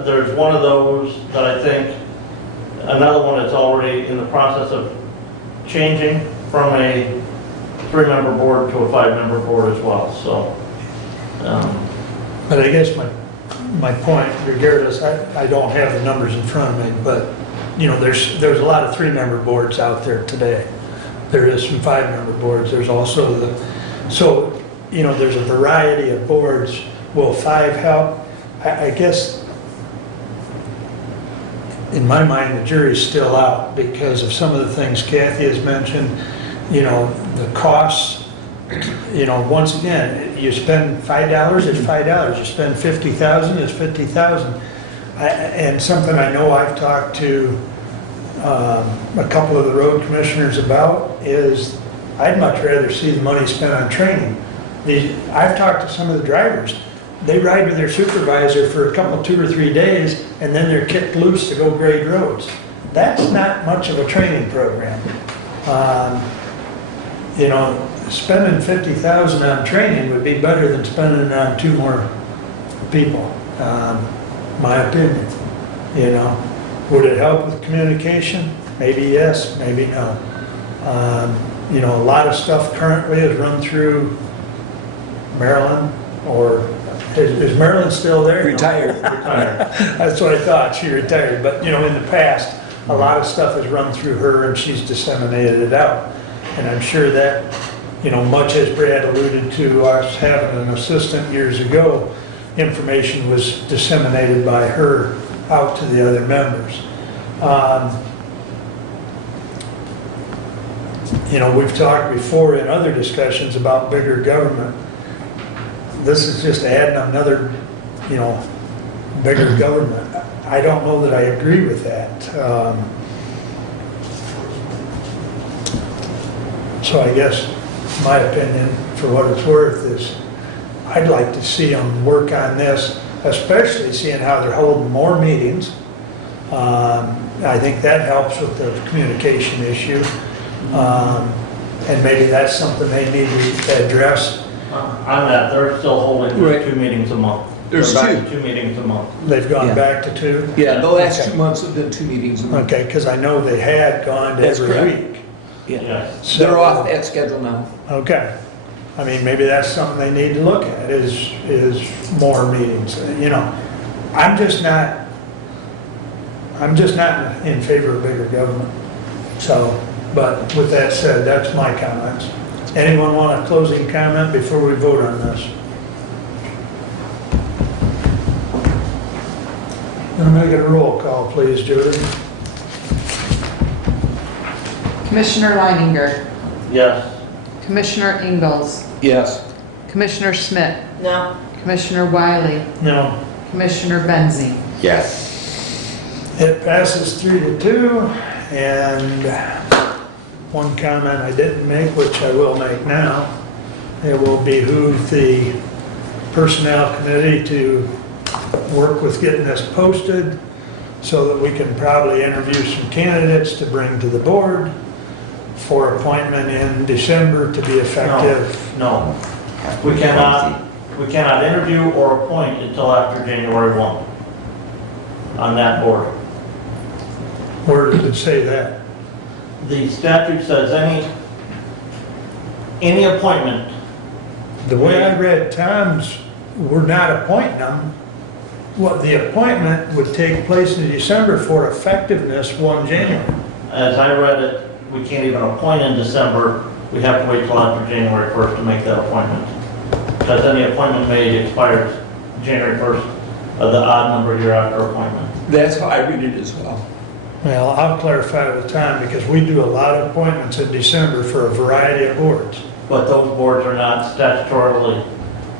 there's one of those that I think, another one that's already in the process of changing from a 3-member board to a 5-member board as well, so. But I guess my point, regardless, I don't have the numbers in front of me, but, you know, there's a lot of 3-member boards out there today. There is some 5-member boards, there's also so, you know, there's a variety of boards. Will 5 help? I guess, in my mind, the jury's still out because of some of the things Kathy has mentioned, you know, the costs. You know, once again, you spend $5, it's $5. You spend $50,000, it's $50,000. And something I know I've talked to a couple of the road commissioners about is I'd much rather see the money spent on training. I've talked to some of the drivers. They ride with their supervisor for a couple, 2 or 3 days, and then they're kicked loose to go grade roads. That's not much of a training program. You know, spending $50,000 on training would be better than spending it on 2 more people, my opinion. You know, would it help with communication? Maybe yes, maybe no. You know, a lot of stuff currently is run through Marilyn, or is Marilyn still there? Retired. Retired. That's what I thought, she retired. But, you know, in the past, a lot of stuff is run through her and she's disseminated it out. And I'm sure that, you know, much as Brad alluded to us having an assistant years ago, information was disseminated by her out to the other members. You know, we've talked before in other discussions about bigger government. This is just adding another, you know, bigger government. I don't know that I agree with that. So I guess my opinion, for what it's worth, is I'd like to see them work on this, especially seeing how they're holding more meetings. I think that helps with the communication issue. And maybe that's something they need to address. On that, they're still holding Right. 2 meetings a month. There's They're back two. to 2 meetings a month. They've gone Yeah. back to 2? Yeah, the last Okay. 2 months have been 2 meetings a month. Okay, because I know they had gone to That's every correct. week. Yeah. Yes. So- They're off that schedule now. Okay. I mean, maybe that's something they need to look at, is more meetings. You know, I'm just not in favor of bigger government. So, but with that said, that's my comments. Anyone want a closing comment before we vote on this? Gonna make it a roll call, please, Judy. Commissioner Leininger, Yes. Commissioner Ingalls, Yes. Commissioner Schmidt, No, Commissioner Wiley, No. Commissioner Benzie. Yes. It passes 3-2, and one comment I didn't make, which I will make now, it will behoove the Personnel Committee to work with getting this posted so that we can probably interview some candidates to bring to the board for appointment in December to be effective. No. We cannot interview or appoint until after January 1 on that board. Where does it say that? The statute says any appointment. The way I read Tom's, we're not appointing them. What, the appointment would take place in December for effectiveness 1 January. As I read it, we can't even appoint in December. We have to wait till after January 1st to make that appointment. Because any appointment made expires January 1st of the odd number year after appointment. That's how I read it as well. Well, I'll clarify with Tom because we do a lot of appointments in December for a variety of boards. But those boards are not statutorily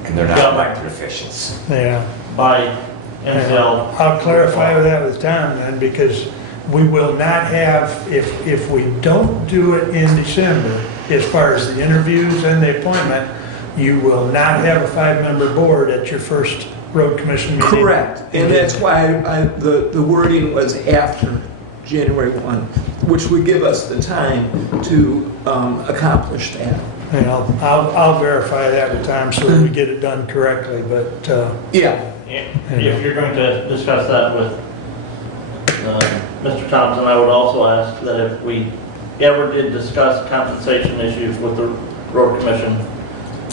And they're not elected officials. Yeah. by Hillsdale. I'll clarify that with Tom then, because we will not have, if we don't do it in December, as far as the interviews and the appointment, you will not have a 5-member board at your first road commission meeting. Correct, and that's why the wording was after January 1, which would give us the time to accomplish that. And I'll verify that with Tom so that we get it done correctly, but, Yeah, If you're going to discuss that with Mr. Thompson, I would also ask that if we ever did discuss compensation issues with the road commission,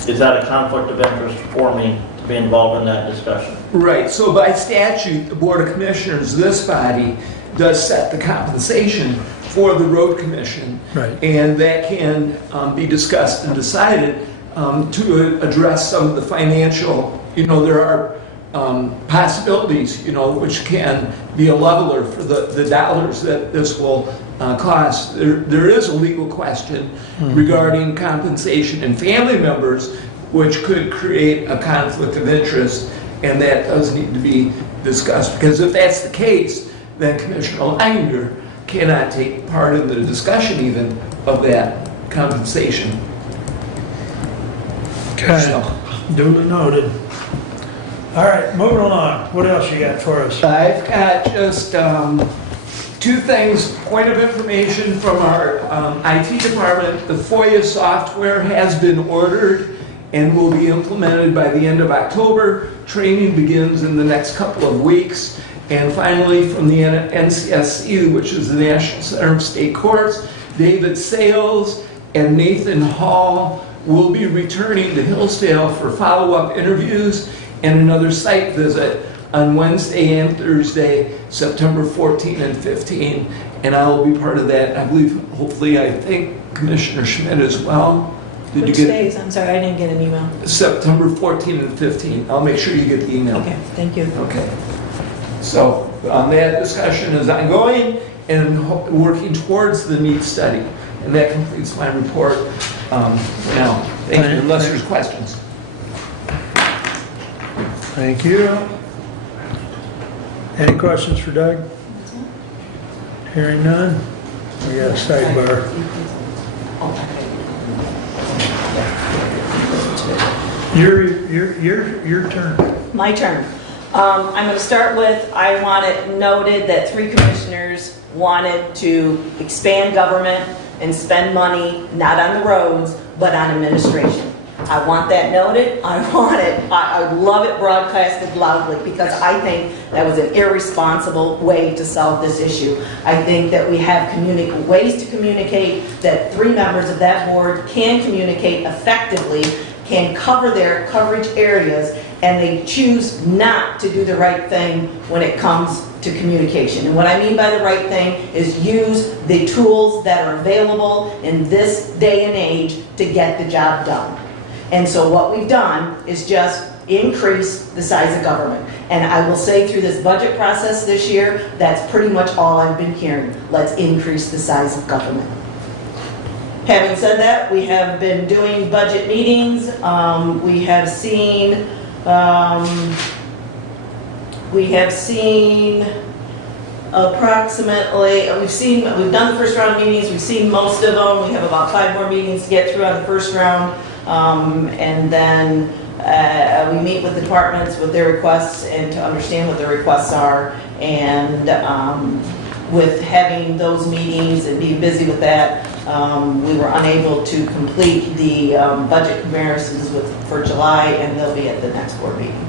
is that a conflict of interest for me to be involved in that discussion? right, so by statute, the Board of Commissioners, this body, does set the compensation for the road commission. Right. And that can be discussed and decided to address some of the financial, there are possibilities, which can be a leveler for the dollars that this will cost. There is a legal question regarding compensation and family members, which could create a conflict of interest, and that does need to be discussed. Because if that's the case, then Commissioner Langer cannot take part in the discussion even of that compensation. okay, So, duly noted. All right, moving along. What else you got for us? I've got just two things, point of information from our IT department. The FOIA software has been ordered and will be implemented by the end of October. Training begins in the next couple of weeks. And finally, from the NCSC, which is the National Center of State Courts, David Sales and Nathan Hall will be returning to Hillsdale for follow-up interviews and another site visit on Wednesday and Thursday, September 14 and 15. And I will be part of that. I believe, hopefully, I think Commissioner Schmidt as well. Did Which you get days? I'm sorry, I didn't get an email. September 14 and 15? I'll make sure you get the email. Okay, thank you. Okay. So that discussion is ongoing and working towards the need study. And that completes my report for now. Thank you, unless there's questions. Thank you. Any questions for Doug? Hearing none? We got a sidebar. Your turn. My turn. I'm going to start with, I want it noted that 3 commissioners wanted to expand government and spend money, not on the roads, but on administration. I want that noted. I want it. I would love it broadcasted loudly because I think that was an irresponsible way to solve this issue. I think that we have ways to communicate, that 3 members of that board can communicate effectively, can cover their coverage areas, and they choose not to do the right thing when it comes to communication. And what I mean by the right thing is use the tools that are available in this day and age to get the job done. And so what we've done is just increase the size of government. And I will say through this budget process this year, that's pretty much all I've been hearing. Let's increase the size of government. Having said that, we have been doing budget meetings. We have seen approximately, we've done the first round of meetings, we've seen most of them. We have about 5 more meetings to get through on the first round. And then we meet with the departments with their requests and to understand what their requests are. And with having those meetings and being busy with that, we were unable to complete the budget comparisons for July, and they'll be at the next board meeting.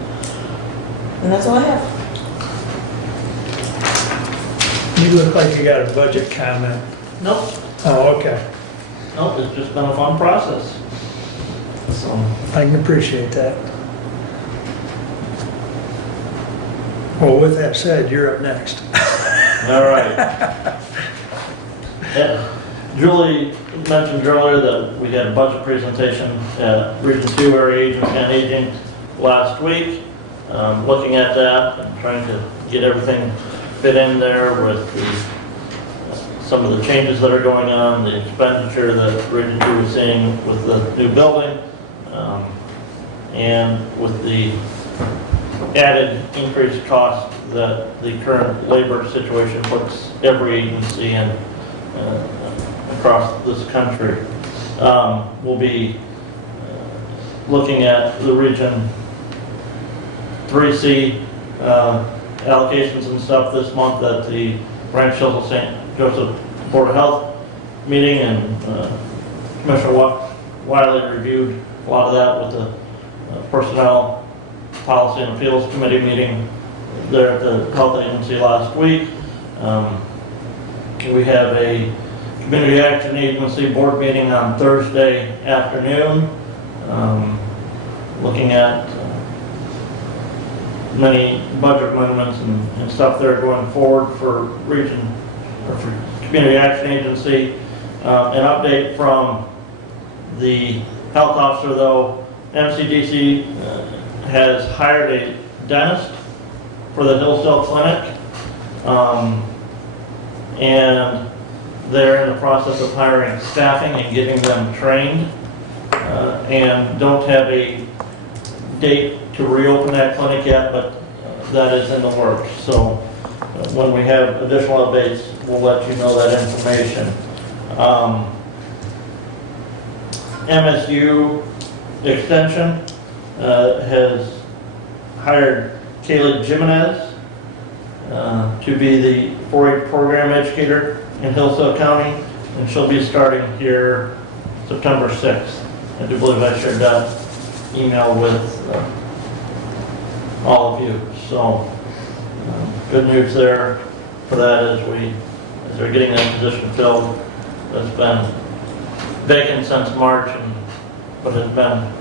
And that's all I have. You look like you got a budget comment. Nope, Oh, okay. nope, it's just been a fun process. So, I can appreciate that. Well, with that said, you're up next. all right. Yeah, Julie mentioned earlier that we had a budget presentation at Region 2 Area Agency on Aging last week. Looking at that and trying to get everything fit in there with the some of the changes that are going on, the expenditure that Region 2 is seeing with the new building, and with the added increased cost that the current labor situation puts every agency in across this country. We'll be looking at the Region 3C allocations and stuff this month at the Ranch Hills St. Joseph Board of Health meeting, and Commissioner Wiley reviewed a lot of that with the Personnel Policy and Appeals Committee meeting there at the Health Agency last week. We have a Community Action Agency board meeting on Thursday afternoon, looking at many budget amendments and stuff there going forward for region, or for Community Action Agency. An update from the health officer though, MCDC has hired a dentist for the Hillsdale Clinic, and they're in the process of hiring staffing and getting them trained, and don't have a date to reopen that clinic yet, but that is in the works. So when we have additional updates, we'll let you know that information. MSU Extension has hired Kayla Jimenez to be the 4-H program educator in Hillsdale County, and she'll be starting here September 6th. I do believe I shared that email with all of you. So good news there for that as they're getting that position filled. That's been vacant since March, but has been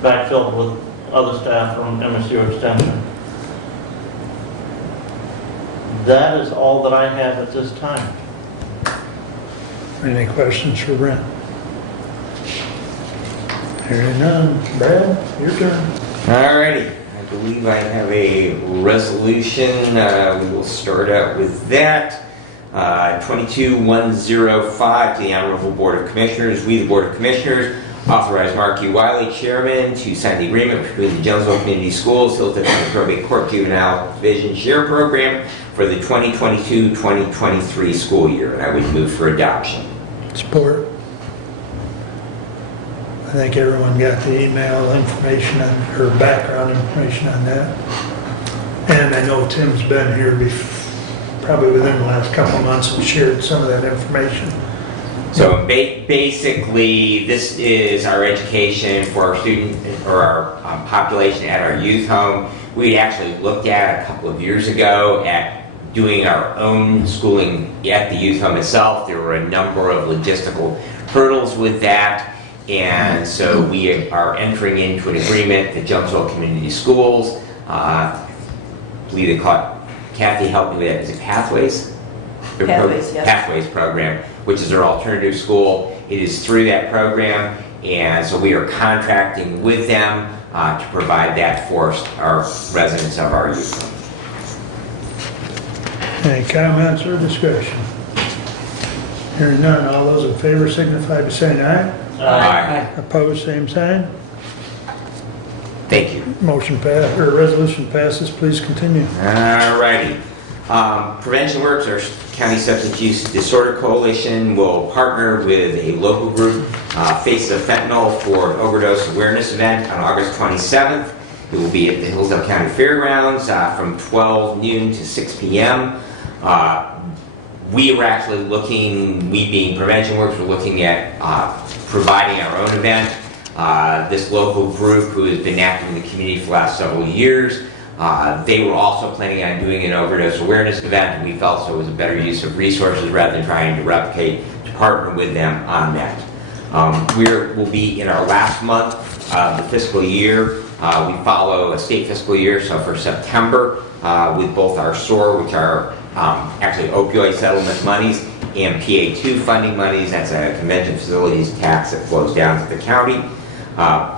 backfilled with other staff from MSU Extension. That is all that I have at this time. Any questions for Brent? Hearing none. Brad, your turn. Alrighty, I believe I have a resolution. We will start out with that. 22105 to the Honorable Board of Commissioners. We, the Board of Commissioners, authorize Mark U. Wiley, Chairman, to sign the agreement between the Jonesville Community Schools, Hillsdale County Probate Court Juvenile Division Share Program for the 2022-2023 school year, and I would move for adoption. Support. I think everyone got the email information on, or background information on that. And I know Tim's been here probably within the last couple of months and shared some of that information. So basically, this is our education for our student, or our population at our youth home. We actually looked at a couple of years ago at doing our own schooling at the youth home itself. There were a number of logistical hurdles with that, and so we are entering into an agreement that Jonesville Community Schools, I believe they call it, Kathy helped me with it, is it Pathways? Pathways, yes. Pathways program, which is their alternative school. It is through that program, and so we are contracting with them to provide that for our residents of our youth home. Any comments or discussion? Hearing none, all those in favor signify by saying aye. Aye. Opposed, same sign. Thank you. Motion pass, or resolution passes. Please continue. Alrighty. Prevention Works, our County Substance Use Disorder Coalition, will partner with a local group, Face of Fentanyl, for an overdose awareness event on August 27th. It will be at the Hillsdale County Fairgrounds from 12 noon to 6 p.m. We were actually looking, we being Prevention Works, we're looking at providing our own event. This local group, who has been active in the community for the last several years, they were also planning on doing an overdose awareness event, and we felt so it was a better use of resources rather than trying to replicate, to partner with them on that. We'll be in our last month of the fiscal year. We follow a state fiscal year, so for September, with both our SOAR, which are actually opioid settlement monies, and PA2 funding monies, that's a convention facilities tax that flows down to the county.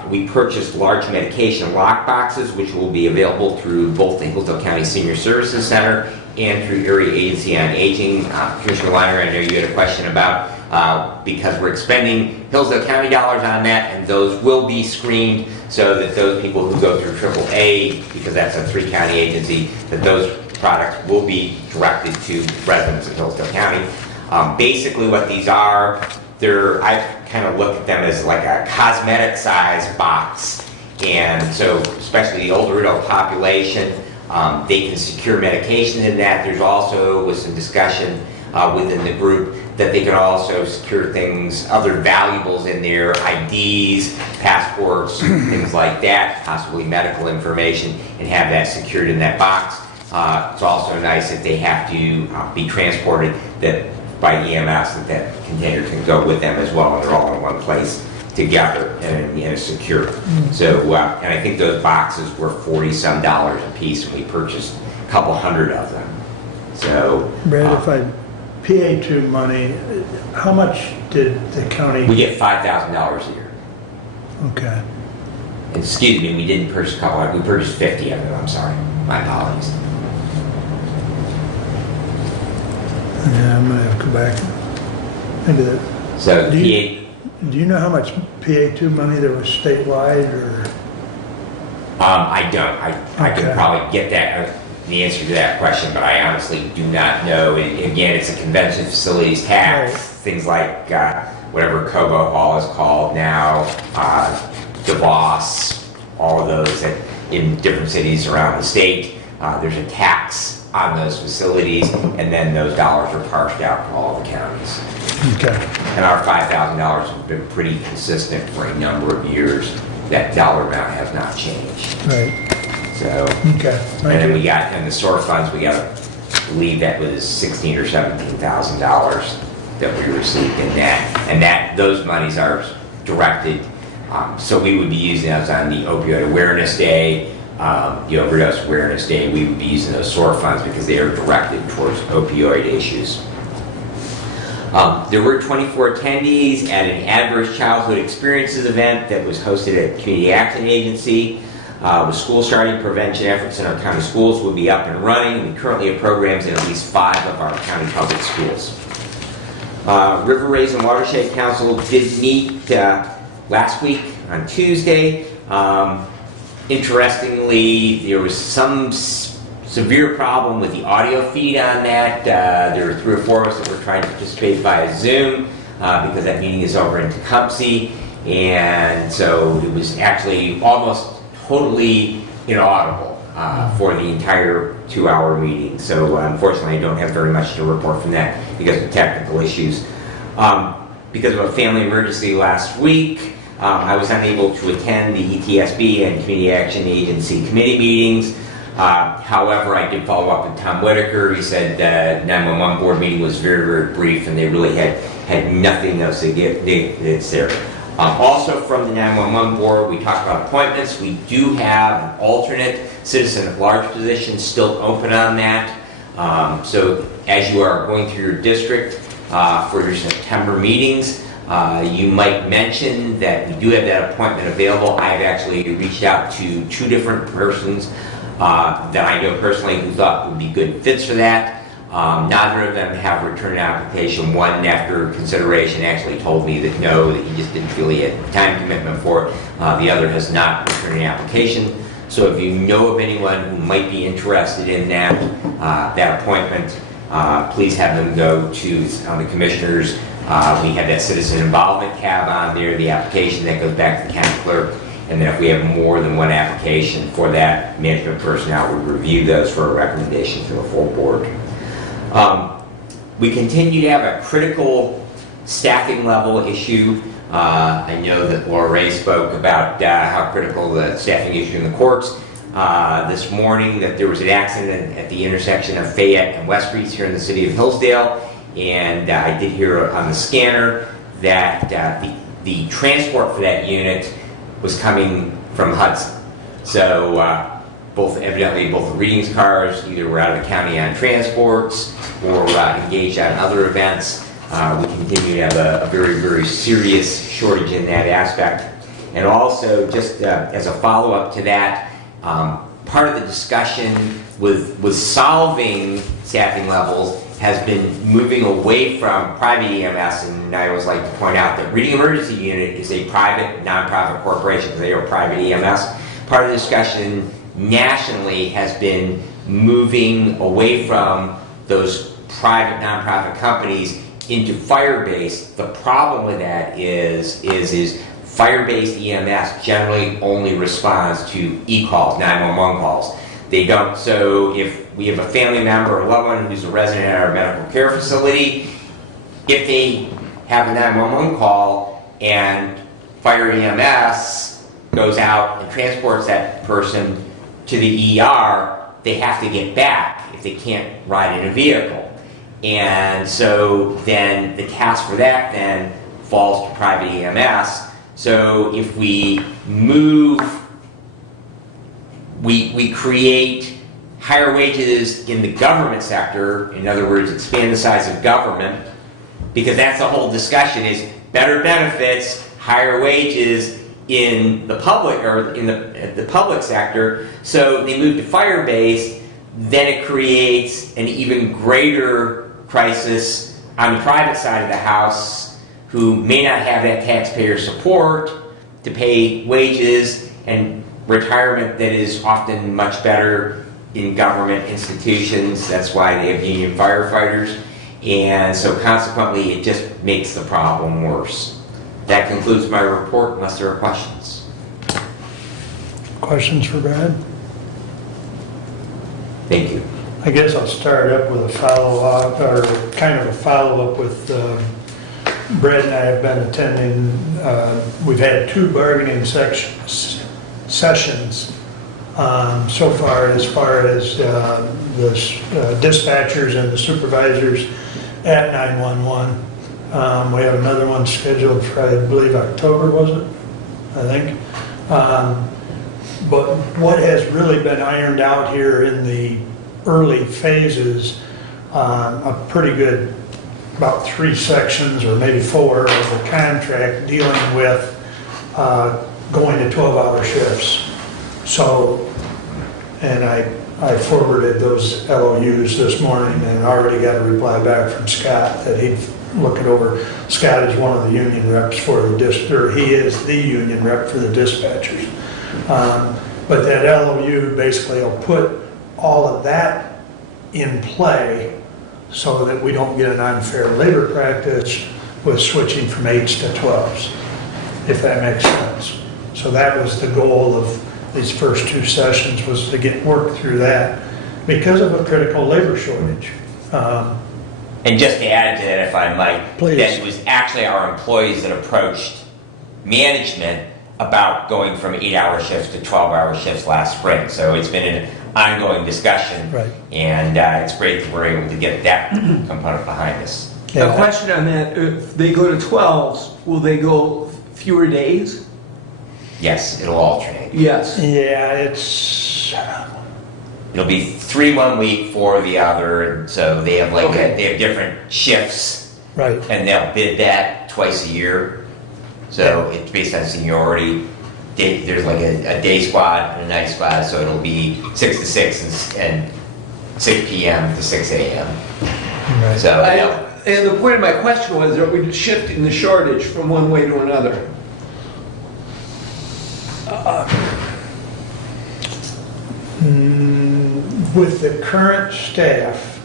We purchased large medication lock boxes, which will be available through both the Hillsdale County Senior Services Center and through Area Agency on Aging. Commissioner Weiner, I know you had a question about, because we're expending Hillsdale County dollars on that, and those will be screened so that those people who go through AAA, because that's a 3-county agency, that those products will be directed to residents of Hillsdale County. Basically what these are, I kind of look at them as like a cosmetic size box. And so, especially the older adult population, they can secure medication in that. There's also, with some discussion within the group, that they can also secure things, other valuables in there, IDs, passports, things like that, possibly medical information, and have that secured in that box. It's also nice if they have to be transported by EMS, that container can go with them as well, and they're all in one place together and secure. So, and I think those boxes were $40-some a piece, and we purchased a couple hundred of them. So, Brad, if I PA2 money, how much did the county? We get $5,000 a year. Okay. And excuse me, we didn't purchase a couple, we purchased 50 of them, I'm sorry. My apologies. Yeah, I'm gonna have to go back into that. So, Do you know how much PA2 money there was statewide, or? I don't. I could probably get that, the answer to that question, but I honestly do not know. Again, it's a convention facilities tax, things like whatever Cobo Hall is called now, DeVos, all of those that in different cities around the state. There's a tax on those facilities, and then those dollars are parsed out to all the counties. Okay. And our $5,000 has been pretty consistent for a number of years. That dollar amount has not changed. Right. So, okay. And then we got, in the SOAR funds, we got, I believe that was $16,000 or $17,000 that we received in that. And those monies are directed, so we would be using those on the Opioid Awareness Day, the Overdose Awareness Day. We would be using those SOAR funds because they are directed towards opioid issues. There were 24 attendees at an Adverse Childhood Experiences event that was hosted at Community Action Agency. With school starting, prevention efforts in our county schools will be up and running. We currently have programs in at least 5 of our county public schools. River Raise and Watershed Council did meet last week on Tuesday. Interestingly, there was some severe problem with the audio feed on that. There were 3 or 4 of us that were trying to participate via Zoom because that meeting is over in Tecumseh, and so it was actually almost totally inaudible for the entire 2-hour meeting. So unfortunately, I don't have very much to report from that because of technical issues. Because of a family emergency last week, I was unable to attend the ETSB and Community Action Agency committee meetings. However, I did follow up with Tom Whitaker. He said the 911 board meeting was very, very brief, and they really had nothing else to get. It's there. Also from the 911 board, we talked about appointments. We do have an alternate citizen at large position still open on that. So as you are going through your district for your September meetings, you might mention that we do have that appointment available. I have actually reached out to 2 different persons that I know personally who thought would be good fits for that. Neither of them have returned an application. One, after consideration, actually told me that no, that he just didn't feel he had time commitment for it. The other has not returned an application. So if you know of anyone who might be interested in that appointment, please have them go to the commissioners. We have that citizen involvement tab on there, the application that goes back to the county clerk. And then if we have more than 1 application for that, management personnel would review those for a recommendation to the full board. We continue to have a critical staffing level issue. I know that Laura Ray spoke about how critical the staffing issue in the courts. This morning that there was an accident at the intersection of Fayette and West Streets here in the city of Hillsdale. And I did hear on the scanner that the transport for that unit was coming from Hudson. So evidently both the readings cars either were out of the county on transports or engaged on other events. We continue to have a very, very serious shortage in that aspect. And also, just as a follow-up to that, part of the discussion with solving staffing levels has been moving away from private EMS, and I always like to point out that Reading Emergency Unit is a private, nonprofit corporation, because they are private EMS. Part of the discussion nationally has been moving away from those private, nonprofit companies into fire-based. The problem with that is fire-based EMS generally only responds to e-calls, 911 calls. They don't, so if we have a family member or loved one who's a resident at our medical care facility, if they have a 911 call and fire EMS goes out and transports that person to the ER, they have to get back if they can't ride in a vehicle. And so then the task for that then falls to private EMS. So if we move, we create higher wages in the government sector, in other words, expand the size of government, because that's the whole discussion is better benefits, higher wages in the public or in the public sector. So they move to fire-based, then it creates an even greater crisis on the private side of the house, who may not have that taxpayer support to pay wages and retirement that is often much better in government institutions. That's why they have union firefighters. And so consequently, it just makes the problem worse. That concludes my report, unless there are questions. Questions for Brad? Thank you. I guess I'll start up with a follow-up, or kind of a follow-up with Brad and I have been attending, we've had 2 bargaining sessions so far as the dispatchers and the supervisors at 911. We have another one scheduled for, I believe, October, was it? I think. But what has really been ironed out here in the early phases, a pretty good, about 3 sections or maybe 4 of the contract dealing with going to 12-hour shifts. So, and I forwarded those LOUs this morning and already got a reply back from Scott that he'd look it over. Scott is one of the union reps for the he is the union rep for the dispatchers. But that LOU basically will put all of that in play so that we don't get an unfair labor practice with switching from 8s to 12s, if that makes sense. So that was the goal of these first 2 sessions, was to get work through that because of a critical labor shortage. And just to add to that, if I might, Please. that it was actually our employees that approached management about going from 8-hour shifts to 12-hour shifts last spring. So it's been an ongoing discussion, Right. And it's great that we're able to get that component behind us. Yeah. A question on that, if they go to 12s, will they go fewer days? Yes, it'll alternate. Yes. Yeah, it's, It'll be 3 one week, 4 the other, and so they have Okay. they have different shifts, right. and they'll bid that twice a year. So it's based on seniority. There's like a day squad and a night squad, so it'll be 6 to 6 and 6 p.m. to 6 a.m. Right. So And the point of my question was, are we shifting the shortage from one way to another? With the current staff,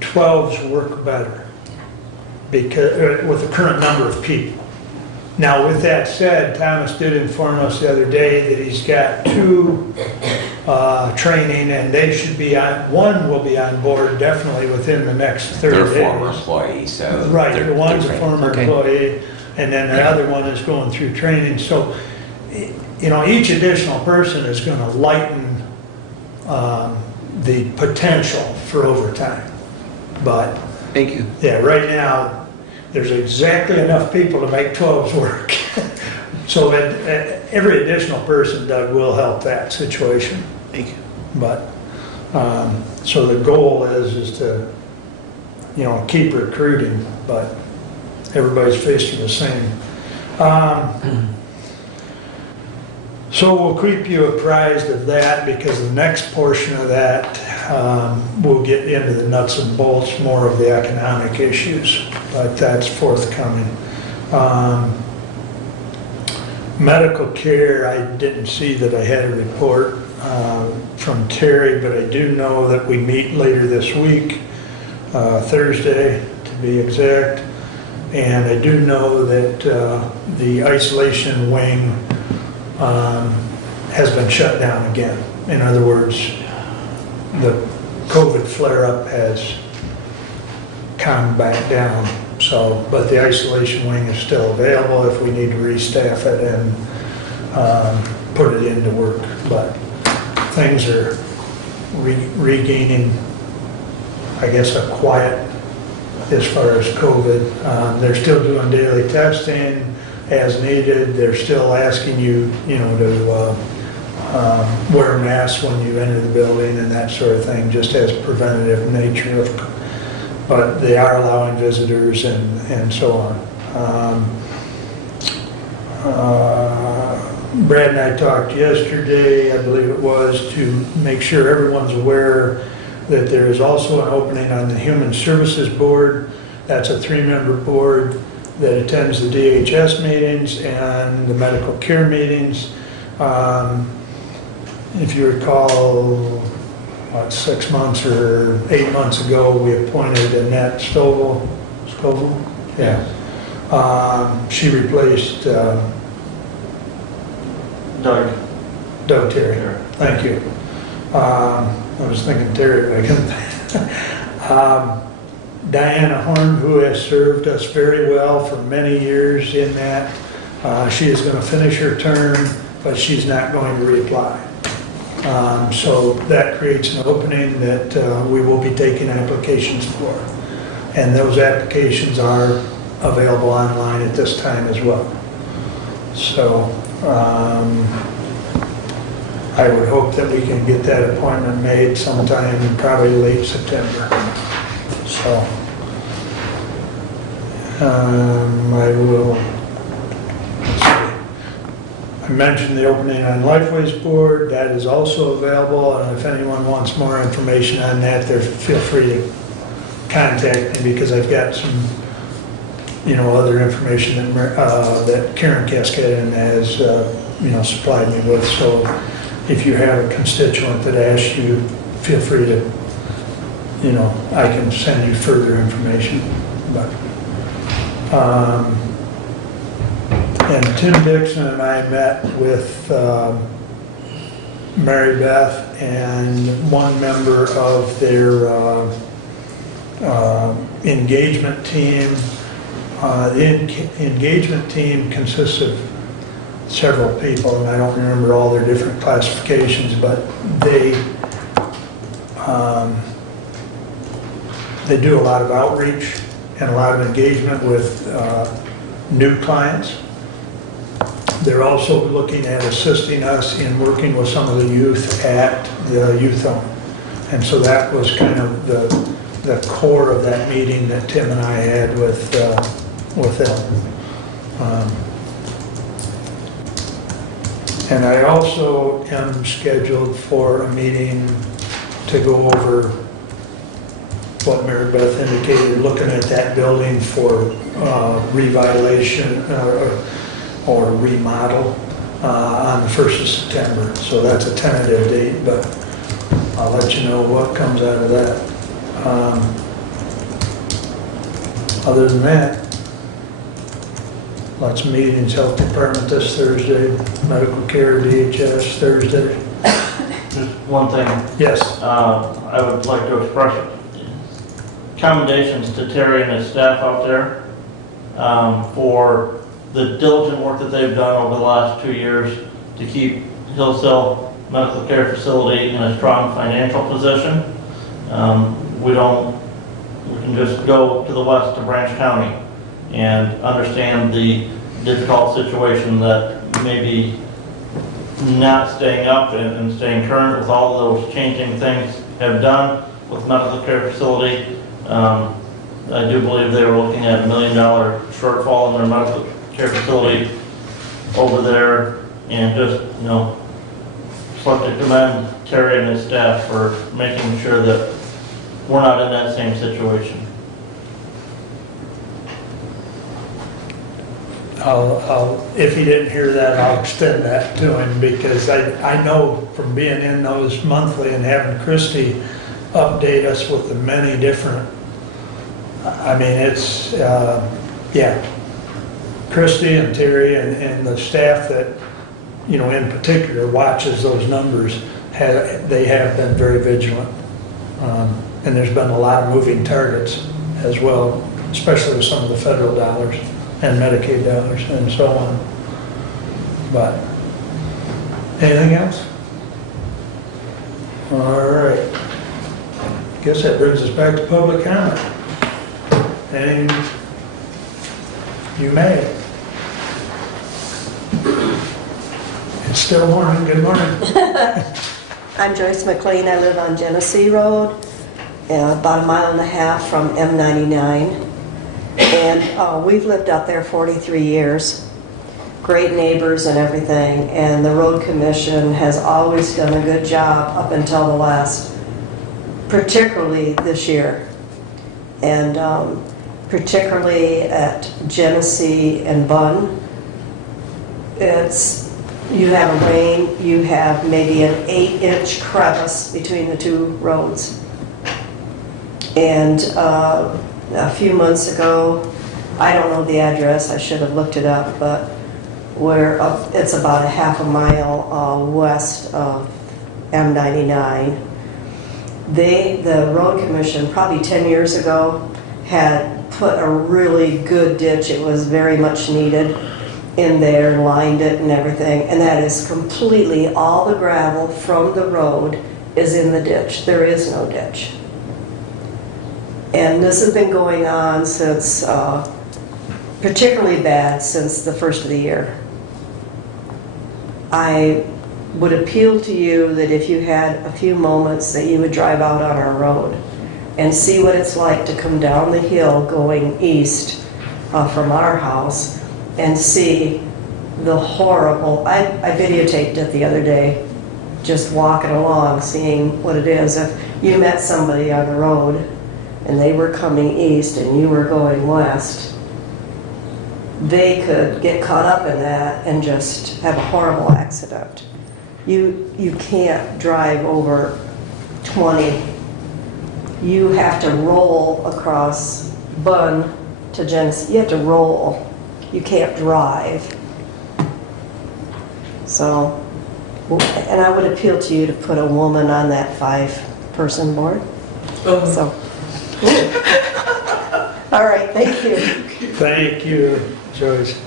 12s work better because with the current number of people. Now, with that said, Thomas did inform us the other day that he's got 2 training, and they should be on. One will be on board definitely within the next 30 they're days. former employees, so Right, they're- the one's a they're former Okay. employee, and then the other one is going through training. So, each additional person is going to lighten the potential for overtime. But, Thank you. yeah, right now, there's exactly enough people to make 12s work. So every additional person, Doug, will help that situation. Thank you. But, so the goal is to, keep recruiting, but everybody's facing the same. So we'll keep you apprised of that because the next portion of that, we'll get into the nuts and bolts, more of the economic issues, but that's forthcoming. Medical care, I didn't see that I had a report from Terry, but I do know that we meet later this week, Thursday to be exact, and I do know that the isolation wing has been shut down again. In other words, the COVID flare-up has calmed back down. So, but the isolation wing is still available if we need to restaff it and put it into work. But things are regaining, I guess, a quiet as far as COVID. They're still doing daily testing as needed. They're still asking you, to wear a mask when you enter the building and that sort of thing, just as preventative nature of. But they are allowing visitors and so on. Brad and I talked yesterday, I believe it was, to make sure everyone's aware that there is also an opening on the Human Services Board. That's a 3-member board that attends the DHS meetings and the medical care meetings. If you recall, 6 months or 8 months ago, we appointed Annette Stovall. Yeah. She replaced Doug. Doug Terry. Thank you. I was thinking Terry, but I couldn't. Diana Horn, who has served us very well for many years in that. She is going to finish her term, but she's not going to reapply. So that creates an opening that we will be taking applications for. And those applications are available online at this time as well. So I would hope that we can get that appointment made sometime in probably late September. So I will, let's see. I mentioned the opening on Lifeways Board. That is also available, and if anyone wants more information on that, feel free to contact me because I've got some, other information that Karen Cascadin has, supplied me with. So if you have a constituent that asks you, feel free to, I can send you further information. But and Tim Dixon and I met with Mary Beth and one member of their engagement team. The engagement team consists of several people, and I don't remember all their different classifications, but they do a lot of outreach and a lot of engagement with new clients. They're also looking at assisting us in working with some of the youth at the youth home. And so that was kind of the core of that meeting that Tim and I had with them. And I also am scheduled for a meeting to go over what Mary Beth indicated, looking at that building for revitalization or remodel on the 1st of September. So that's a tentative date, but I'll let you know what comes out of that. Other than that, lots of meetings, Health Department this Thursday, Medical Care, DHS Thursday. Just one thing. Yes. I would like to express commendations to Terry and his staff out there for the diligent work that they've done over the last 2 years to keep Hillsdale Medical Care Facility in a strong financial position. We can just go to the west to Branch County and understand the difficult situation that maybe not staying up and staying current with all of those changing things have done with medical care facility. I do believe they were looking at $1 million shortfall in their medical care facility over there And just, just like to commend Terry and his staff for making sure that we're not in that same situation. If he didn't hear that, I'll extend that to him, because I know from being in those monthly and having Christie update us with the many different, I mean, it's, yeah. Christie and Terry and the staff that, in particular watches those numbers, they have been very vigilant. And there's been a lot of moving targets as well, especially with some of the federal dollars and Medicaid dollars and so on. But, anything else? All right. Guess that brings us back to public comment. And you may. It's still morning. Good morning. I'm Joyce McLean. I live on Genesee Road, about 1.5 miles from M99. And we've lived out there 43 years. Great neighbors and everything. And the road commission has always done a good job up until the last, particularly this year. And particularly at Genesee and Bunn, you have a rain, you have maybe an 8-inch crevice between the two roads. And a few months ago, I don't know the address, I should have looked it up, but it's about 1/2 mile west of M99. The road commission, probably 10 years ago, had put a really good ditch. It was very much needed in there, lined it and everything. And that is completely, all the gravel from the road is in the ditch. There is no ditch. And this has been going on since, particularly bad since the first of the year. I would appeal to you that if you had a few moments that you would drive out on our road and see what it's like to come down the hill going east from our house and see the horrible, I videotaped it the other day, just walking along, seeing what it is. If you met somebody on the road and they were coming east and you were going west, they could get caught up in that and just have a horrible accident. You can't drive over 20. You have to roll across Bunn to Genesee. You have to roll. You can't drive. So, and I would appeal to you to put a woman on that 5-person board. So, all right, thank you. Thank you, Joyce.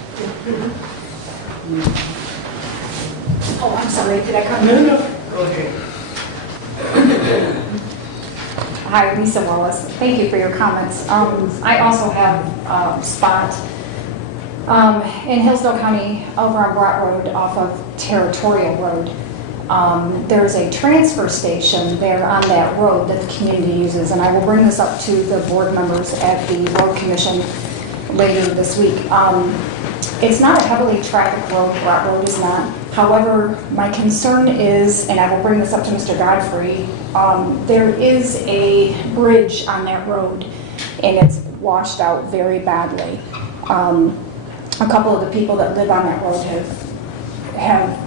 Oh, I'm sorry, did I come? No. Okay. Hi, Lisa Wallace. Thank you for your comments. I also have a spot in Hillsdale County over on Brought Road off of Territorial Road. There's a transfer station there on that road that the community uses, and I will bring this up to the board members at the road commission later this week. It's not a heavily trafficked road, Brought Road is not. However, my concern is, and I will bring this up to Mr. Godfrey, there is a bridge on that road and it's washed out very badly. A couple of the people that live on that road have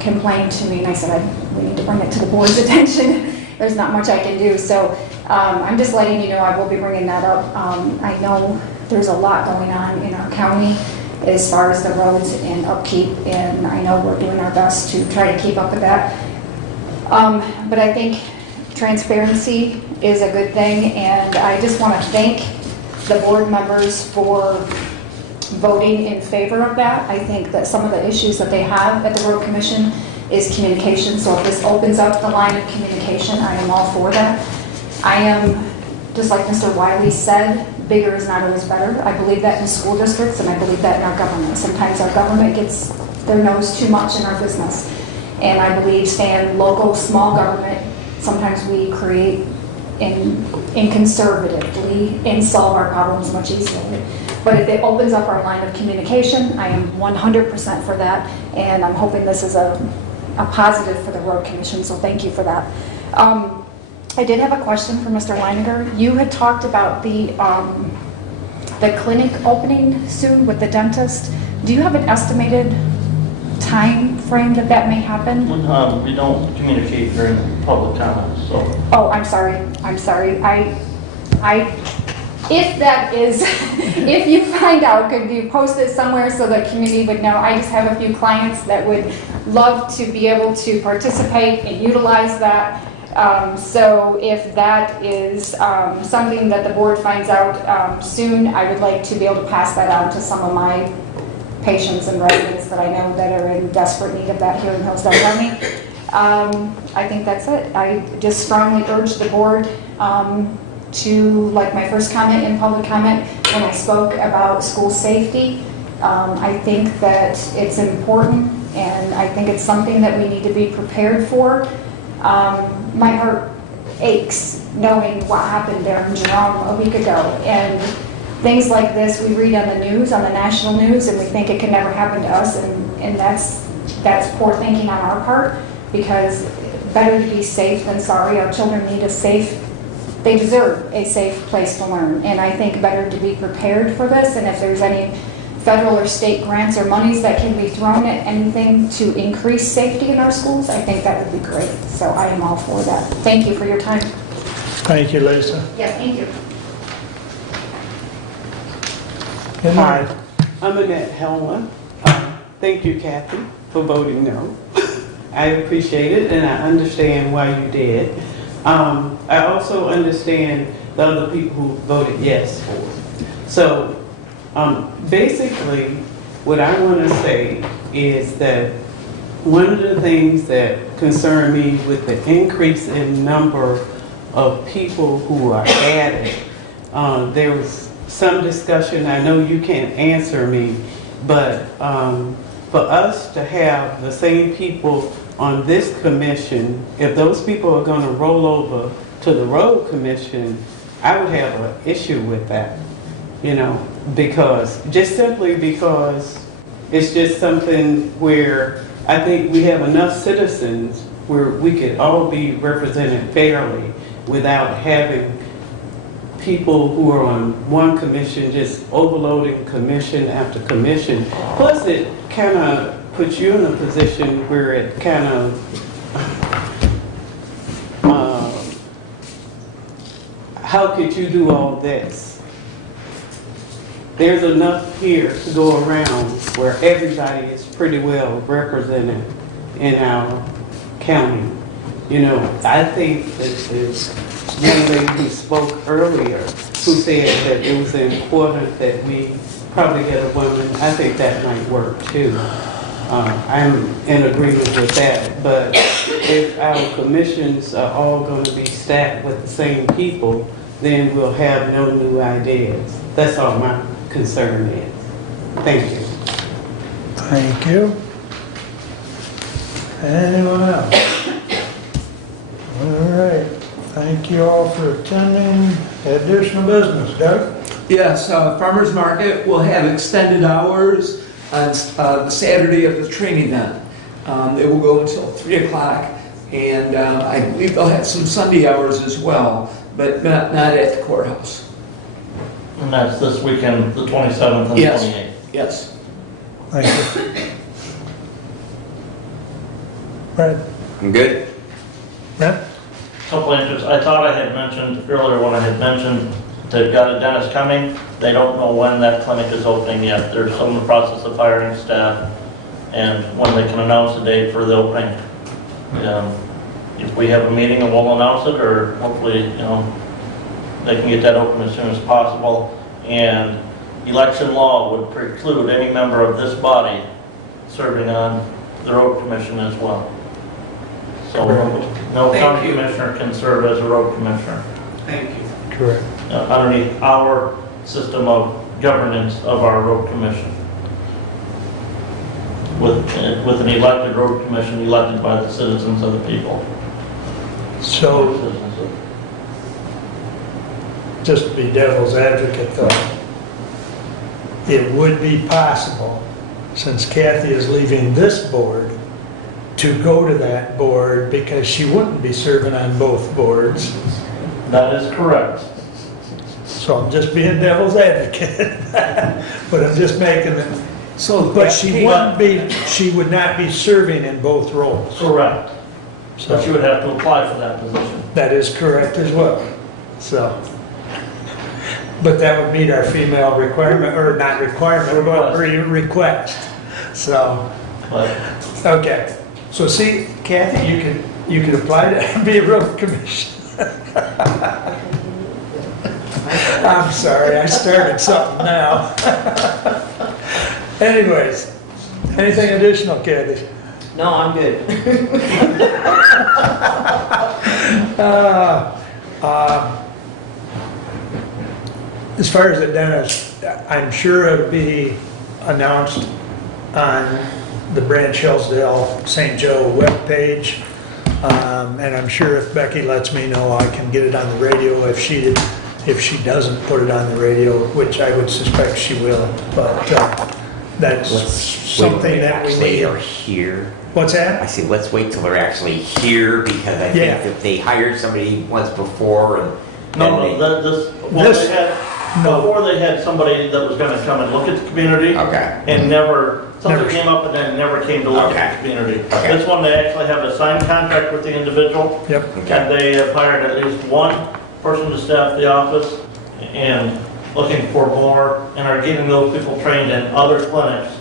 complained to me, and I said we need to bring it to the board's attention. There's not much I can do, so I'm just letting you know I will be bringing that up. I know there's a lot going on in our county as far as the roads and upkeep, and I know we're doing our best to try to keep up with that. But I think transparency is a good thing, and I just want to thank the board members for voting in favor of that. I think that some of the issues that they have at the road commission is communication, so if this opens up the line of communication, I am all for that. I am, just like Mr. Wiley said, bigger is not always better. I believe that in school districts, and I believe that in our government. Sometimes our government gets their nose too much in our business. And I believe staying local, small government, sometimes we create inconservatively and solve our problems much easier. But if it opens up our line of communication, I am 100% for that, and I'm hoping this is a positive for the road commission, so thank you for that. I did have a question for Mr. Leininger. You had talked about the clinic opening soon with the dentist. Do you have an estimated time frame that may happen? We don't communicate during public comments, so. Oh, I'm sorry. If that is, if you find out, could you post it somewhere so the community would know? I just have a few clients that would love to be able to participate and utilize that. So if that is something that the board finds out soon, I would like to be able to pass that on to some of my patients and residents that I know that are in desperate need of that here in Hillsdale County. I think that's it. I just strongly urge the board to, like my first comment in public comment, when I spoke about school safety, I think that it's important, and I think it's something that we need to be prepared for. My heart aches knowing what happened there in Jerome a week ago, and things like this we read on the news, on the national news, and we think it can never happen to us, and that's poor thinking on our part, because better to be safe than sorry. Our children need a safe, they deserve a safe place to learn, and I think better to be prepared for this, and if there's any federal or state grants or monies that can be thrown at anything to increase safety in our schools, I think that would be great. So I am all for that. Thank you for your time. Thank you, Lisa. Yeah, thank you. Hi. I'm Annette Helma. Thank you, Kathy, for voting no. I appreciate it, and I understand why you did. I also understand the other people who voted yes for. So basically, what I want to say is that one of the things that concern me with the increase in number of people who are added, there was some discussion, I know you can't answer me, but for us to have the same people on this commission, if those people are going to roll over to the road commission, I would have an issue with that, you know, just simply because it's just something where I think we have enough citizens where we could all be represented fairly without having people who are on one commission just overloading commission after commission. Plus, it kind of puts you in a position where it kind of how could you do all this? There's enough here to go around where everybody is pretty well represented in our county. You know, I think that this young lady who spoke earlier, who said that it was important that we probably get a woman, I think that might work too. I'm in agreement with that, but if our commissions are all going to be stacked with the same people, then we'll have no new ideas. That's all my concern is. Thank you. Thank you. Anyone else? All right. Thank you all for attending. Additional business, Doug? Yes, Farmers Market will have extended hours on the Saturday of the training event. It will go until 3 o'clock, and I believe they'll have some Sunday hours as well, but not at the courthouse. And that's this weekend, the 27th and Yes. 28th. Yes. Thank you. Brad? I'm good. Brett? Couple interests. I thought I had mentioned earlier when I had mentioned they've got a dentist coming. They don't know when that clinic is opening yet. They're still in the process of hiring staff and when they can announce a date for the opening. If we have a meeting, we'll announce it, or hopefully, you know, they can get that open as soon as possible. And election law would preclude any member of this body serving on the road commission as well. So no county commissioner can serve as a road commissioner. Thank you. Correct. Underneath our system of governance of our road commission. With an elected road commission elected by the citizens of the people. So, just to be devil's advocate though, it would be possible, since Kathy is leaving this board, to go to that board because she wouldn't be serving on both boards. That is correct. So I'm just being devil's advocate, but I'm just making it. So, But she would not be serving in both roles. Correct. So But you would have to apply for that position. that is correct as well. So, but that would meet our female requirement, or not requirement, but request. So, But okay. So see, Kathy, you can apply to be a road commissioner. I'm sorry, I started something now. Anyways, anything additional, Kathy? No, I'm good. As far as the dentist, I'm sure it'll be announced on the Branch Hillsdale St. Joe webpage. And I'm sure if Becky lets me know, I can get it on the radio if she doesn't put it on the radio, which I would suspect she will. But that's something that we need. Are here. What's that? I say, let's wait till they're actually here, because I think if they hired somebody once before and before they had somebody that was gonna come and look at the community. Okay. And something came up and then never came to look at the community. Okay. This one, they actually have a signed contract with the individual. Yep. And they have hired at least one person to staff the office and looking for more, and are getting those people trained in other clinics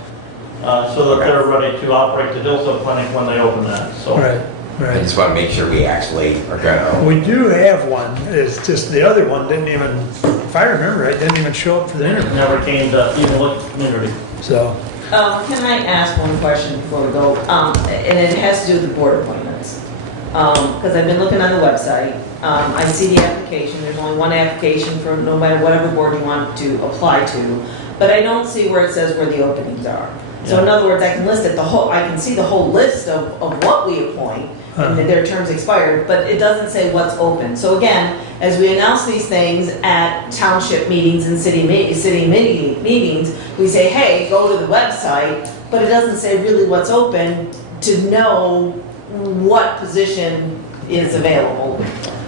so that they're ready to operate the Hillsdale clinic when they open that, so. Right, I right. just want to make sure we actually are gonna. We do have one, it's just the other one didn't even, if I remember right, didn't even show up for the interview. Never came to even look at the community. So, Can I ask one question before we go? And it has to do with the board appointments. Because I've been looking on the website. I see the application. There's only one application for no matter whatever board you want to apply to. But I don't see where it says where the openings are. So in other words, I can list it, I can see the whole list of what we appoint, and their terms expired, but it doesn't say what's open. So again, as we announce these things at township meetings and city meetings, we say, hey, go to the website, but it doesn't say really what's open to know what position is available.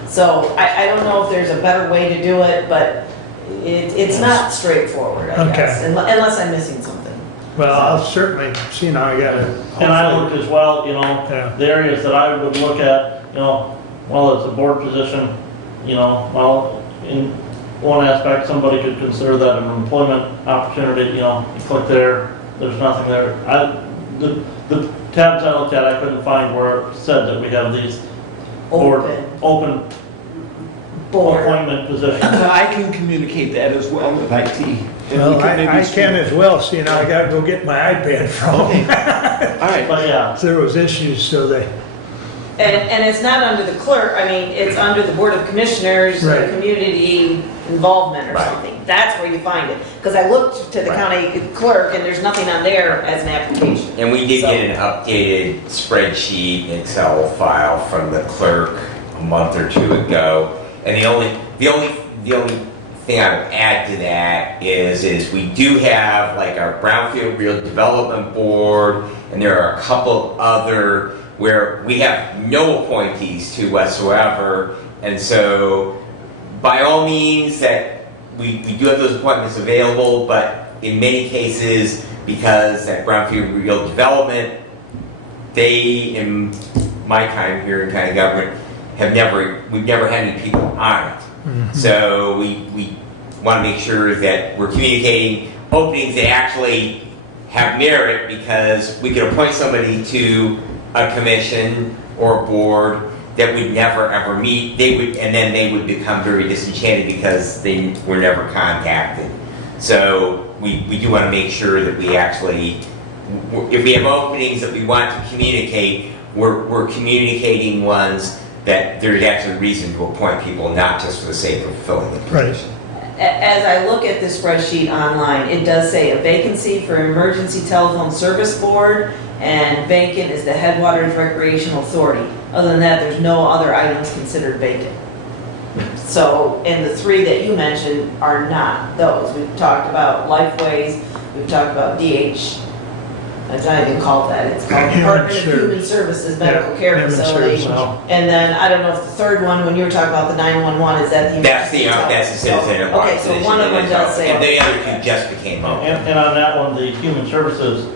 So I don't know if there's a better way to do it, but it's not straightforward, I guess, unless I'm missing something. well, I'll certainly, see now I got it. And I looked as well, the areas that I would look at, well, it's a board position, well, in one aspect, somebody could consider that an employment opportunity, you click there, there's nothing there. The tabs I looked at, I couldn't find where it said that we have these open appointment positions. I can communicate that as well with IT. Well, I can as well, see now I gotta go get my iPad from. All right. But yeah. There was issues, so they, And it's not under the clerk, it's under the Board of Commissioners, Right. community involvement or something. That's where you find it. Because I looked to the county clerk and there's nothing on there as an application. And we did get an updated spreadsheet Excel file from the clerk a month or two ago. And the only thing I would add to that is we do have like our Brownfield Real Development Board, and there are a couple other where we have no appointees to whatsoever. And so by all means that we do have those appointments available, but in many cases, because at Brownfield Real Development, they, in my time here in county government, we've never had any people on it. Mm-hmm. So we want to make sure that we're communicating openings that actually have merit, because we could appoint somebody to a commission or a board that would never ever meet. And then they would become very disenchanted because they were never contacted. So we do want to make sure that we actually, if we have openings that we want to communicate, we're communicating ones that there's actually reason to appoint people, not just for the sake of filling the position. As I look at the spreadsheet online, it does say a vacancy for Emergency Telephone Service Board, and vacant is the Headwaters Recreational Authority. Other than that, there's no other items considered vacant. So, and the three that you mentioned are not those. We've talked about Lifeways, we've talked about DH, it's not even called that, it's called Department of Human Services Medical Care Human Facility. Services. And then, I don't know if the third one, when you were talking about the 911, is that the? That's the citizen of Okay, so one of them does say. And the other two just became open. And on that one, the Human Services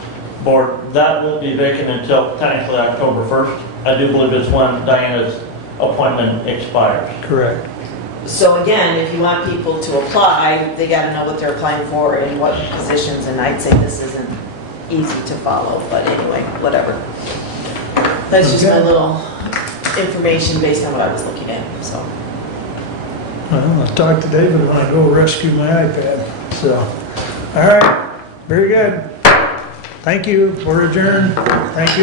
Board, that won't be vacant until technically October 1st. I do believe it's when Diana's appointment expires. Correct. So again, if you want people to apply, they gotta know what they're applying for and what positions, and I'd say this isn't easy to follow, but anyway, whatever. That's just my Okay. little information based on what I was looking at, so. Well, I talked to David when I go rescue my iPad, so. All right, very good. Thank you, we're adjourned. Thank you all.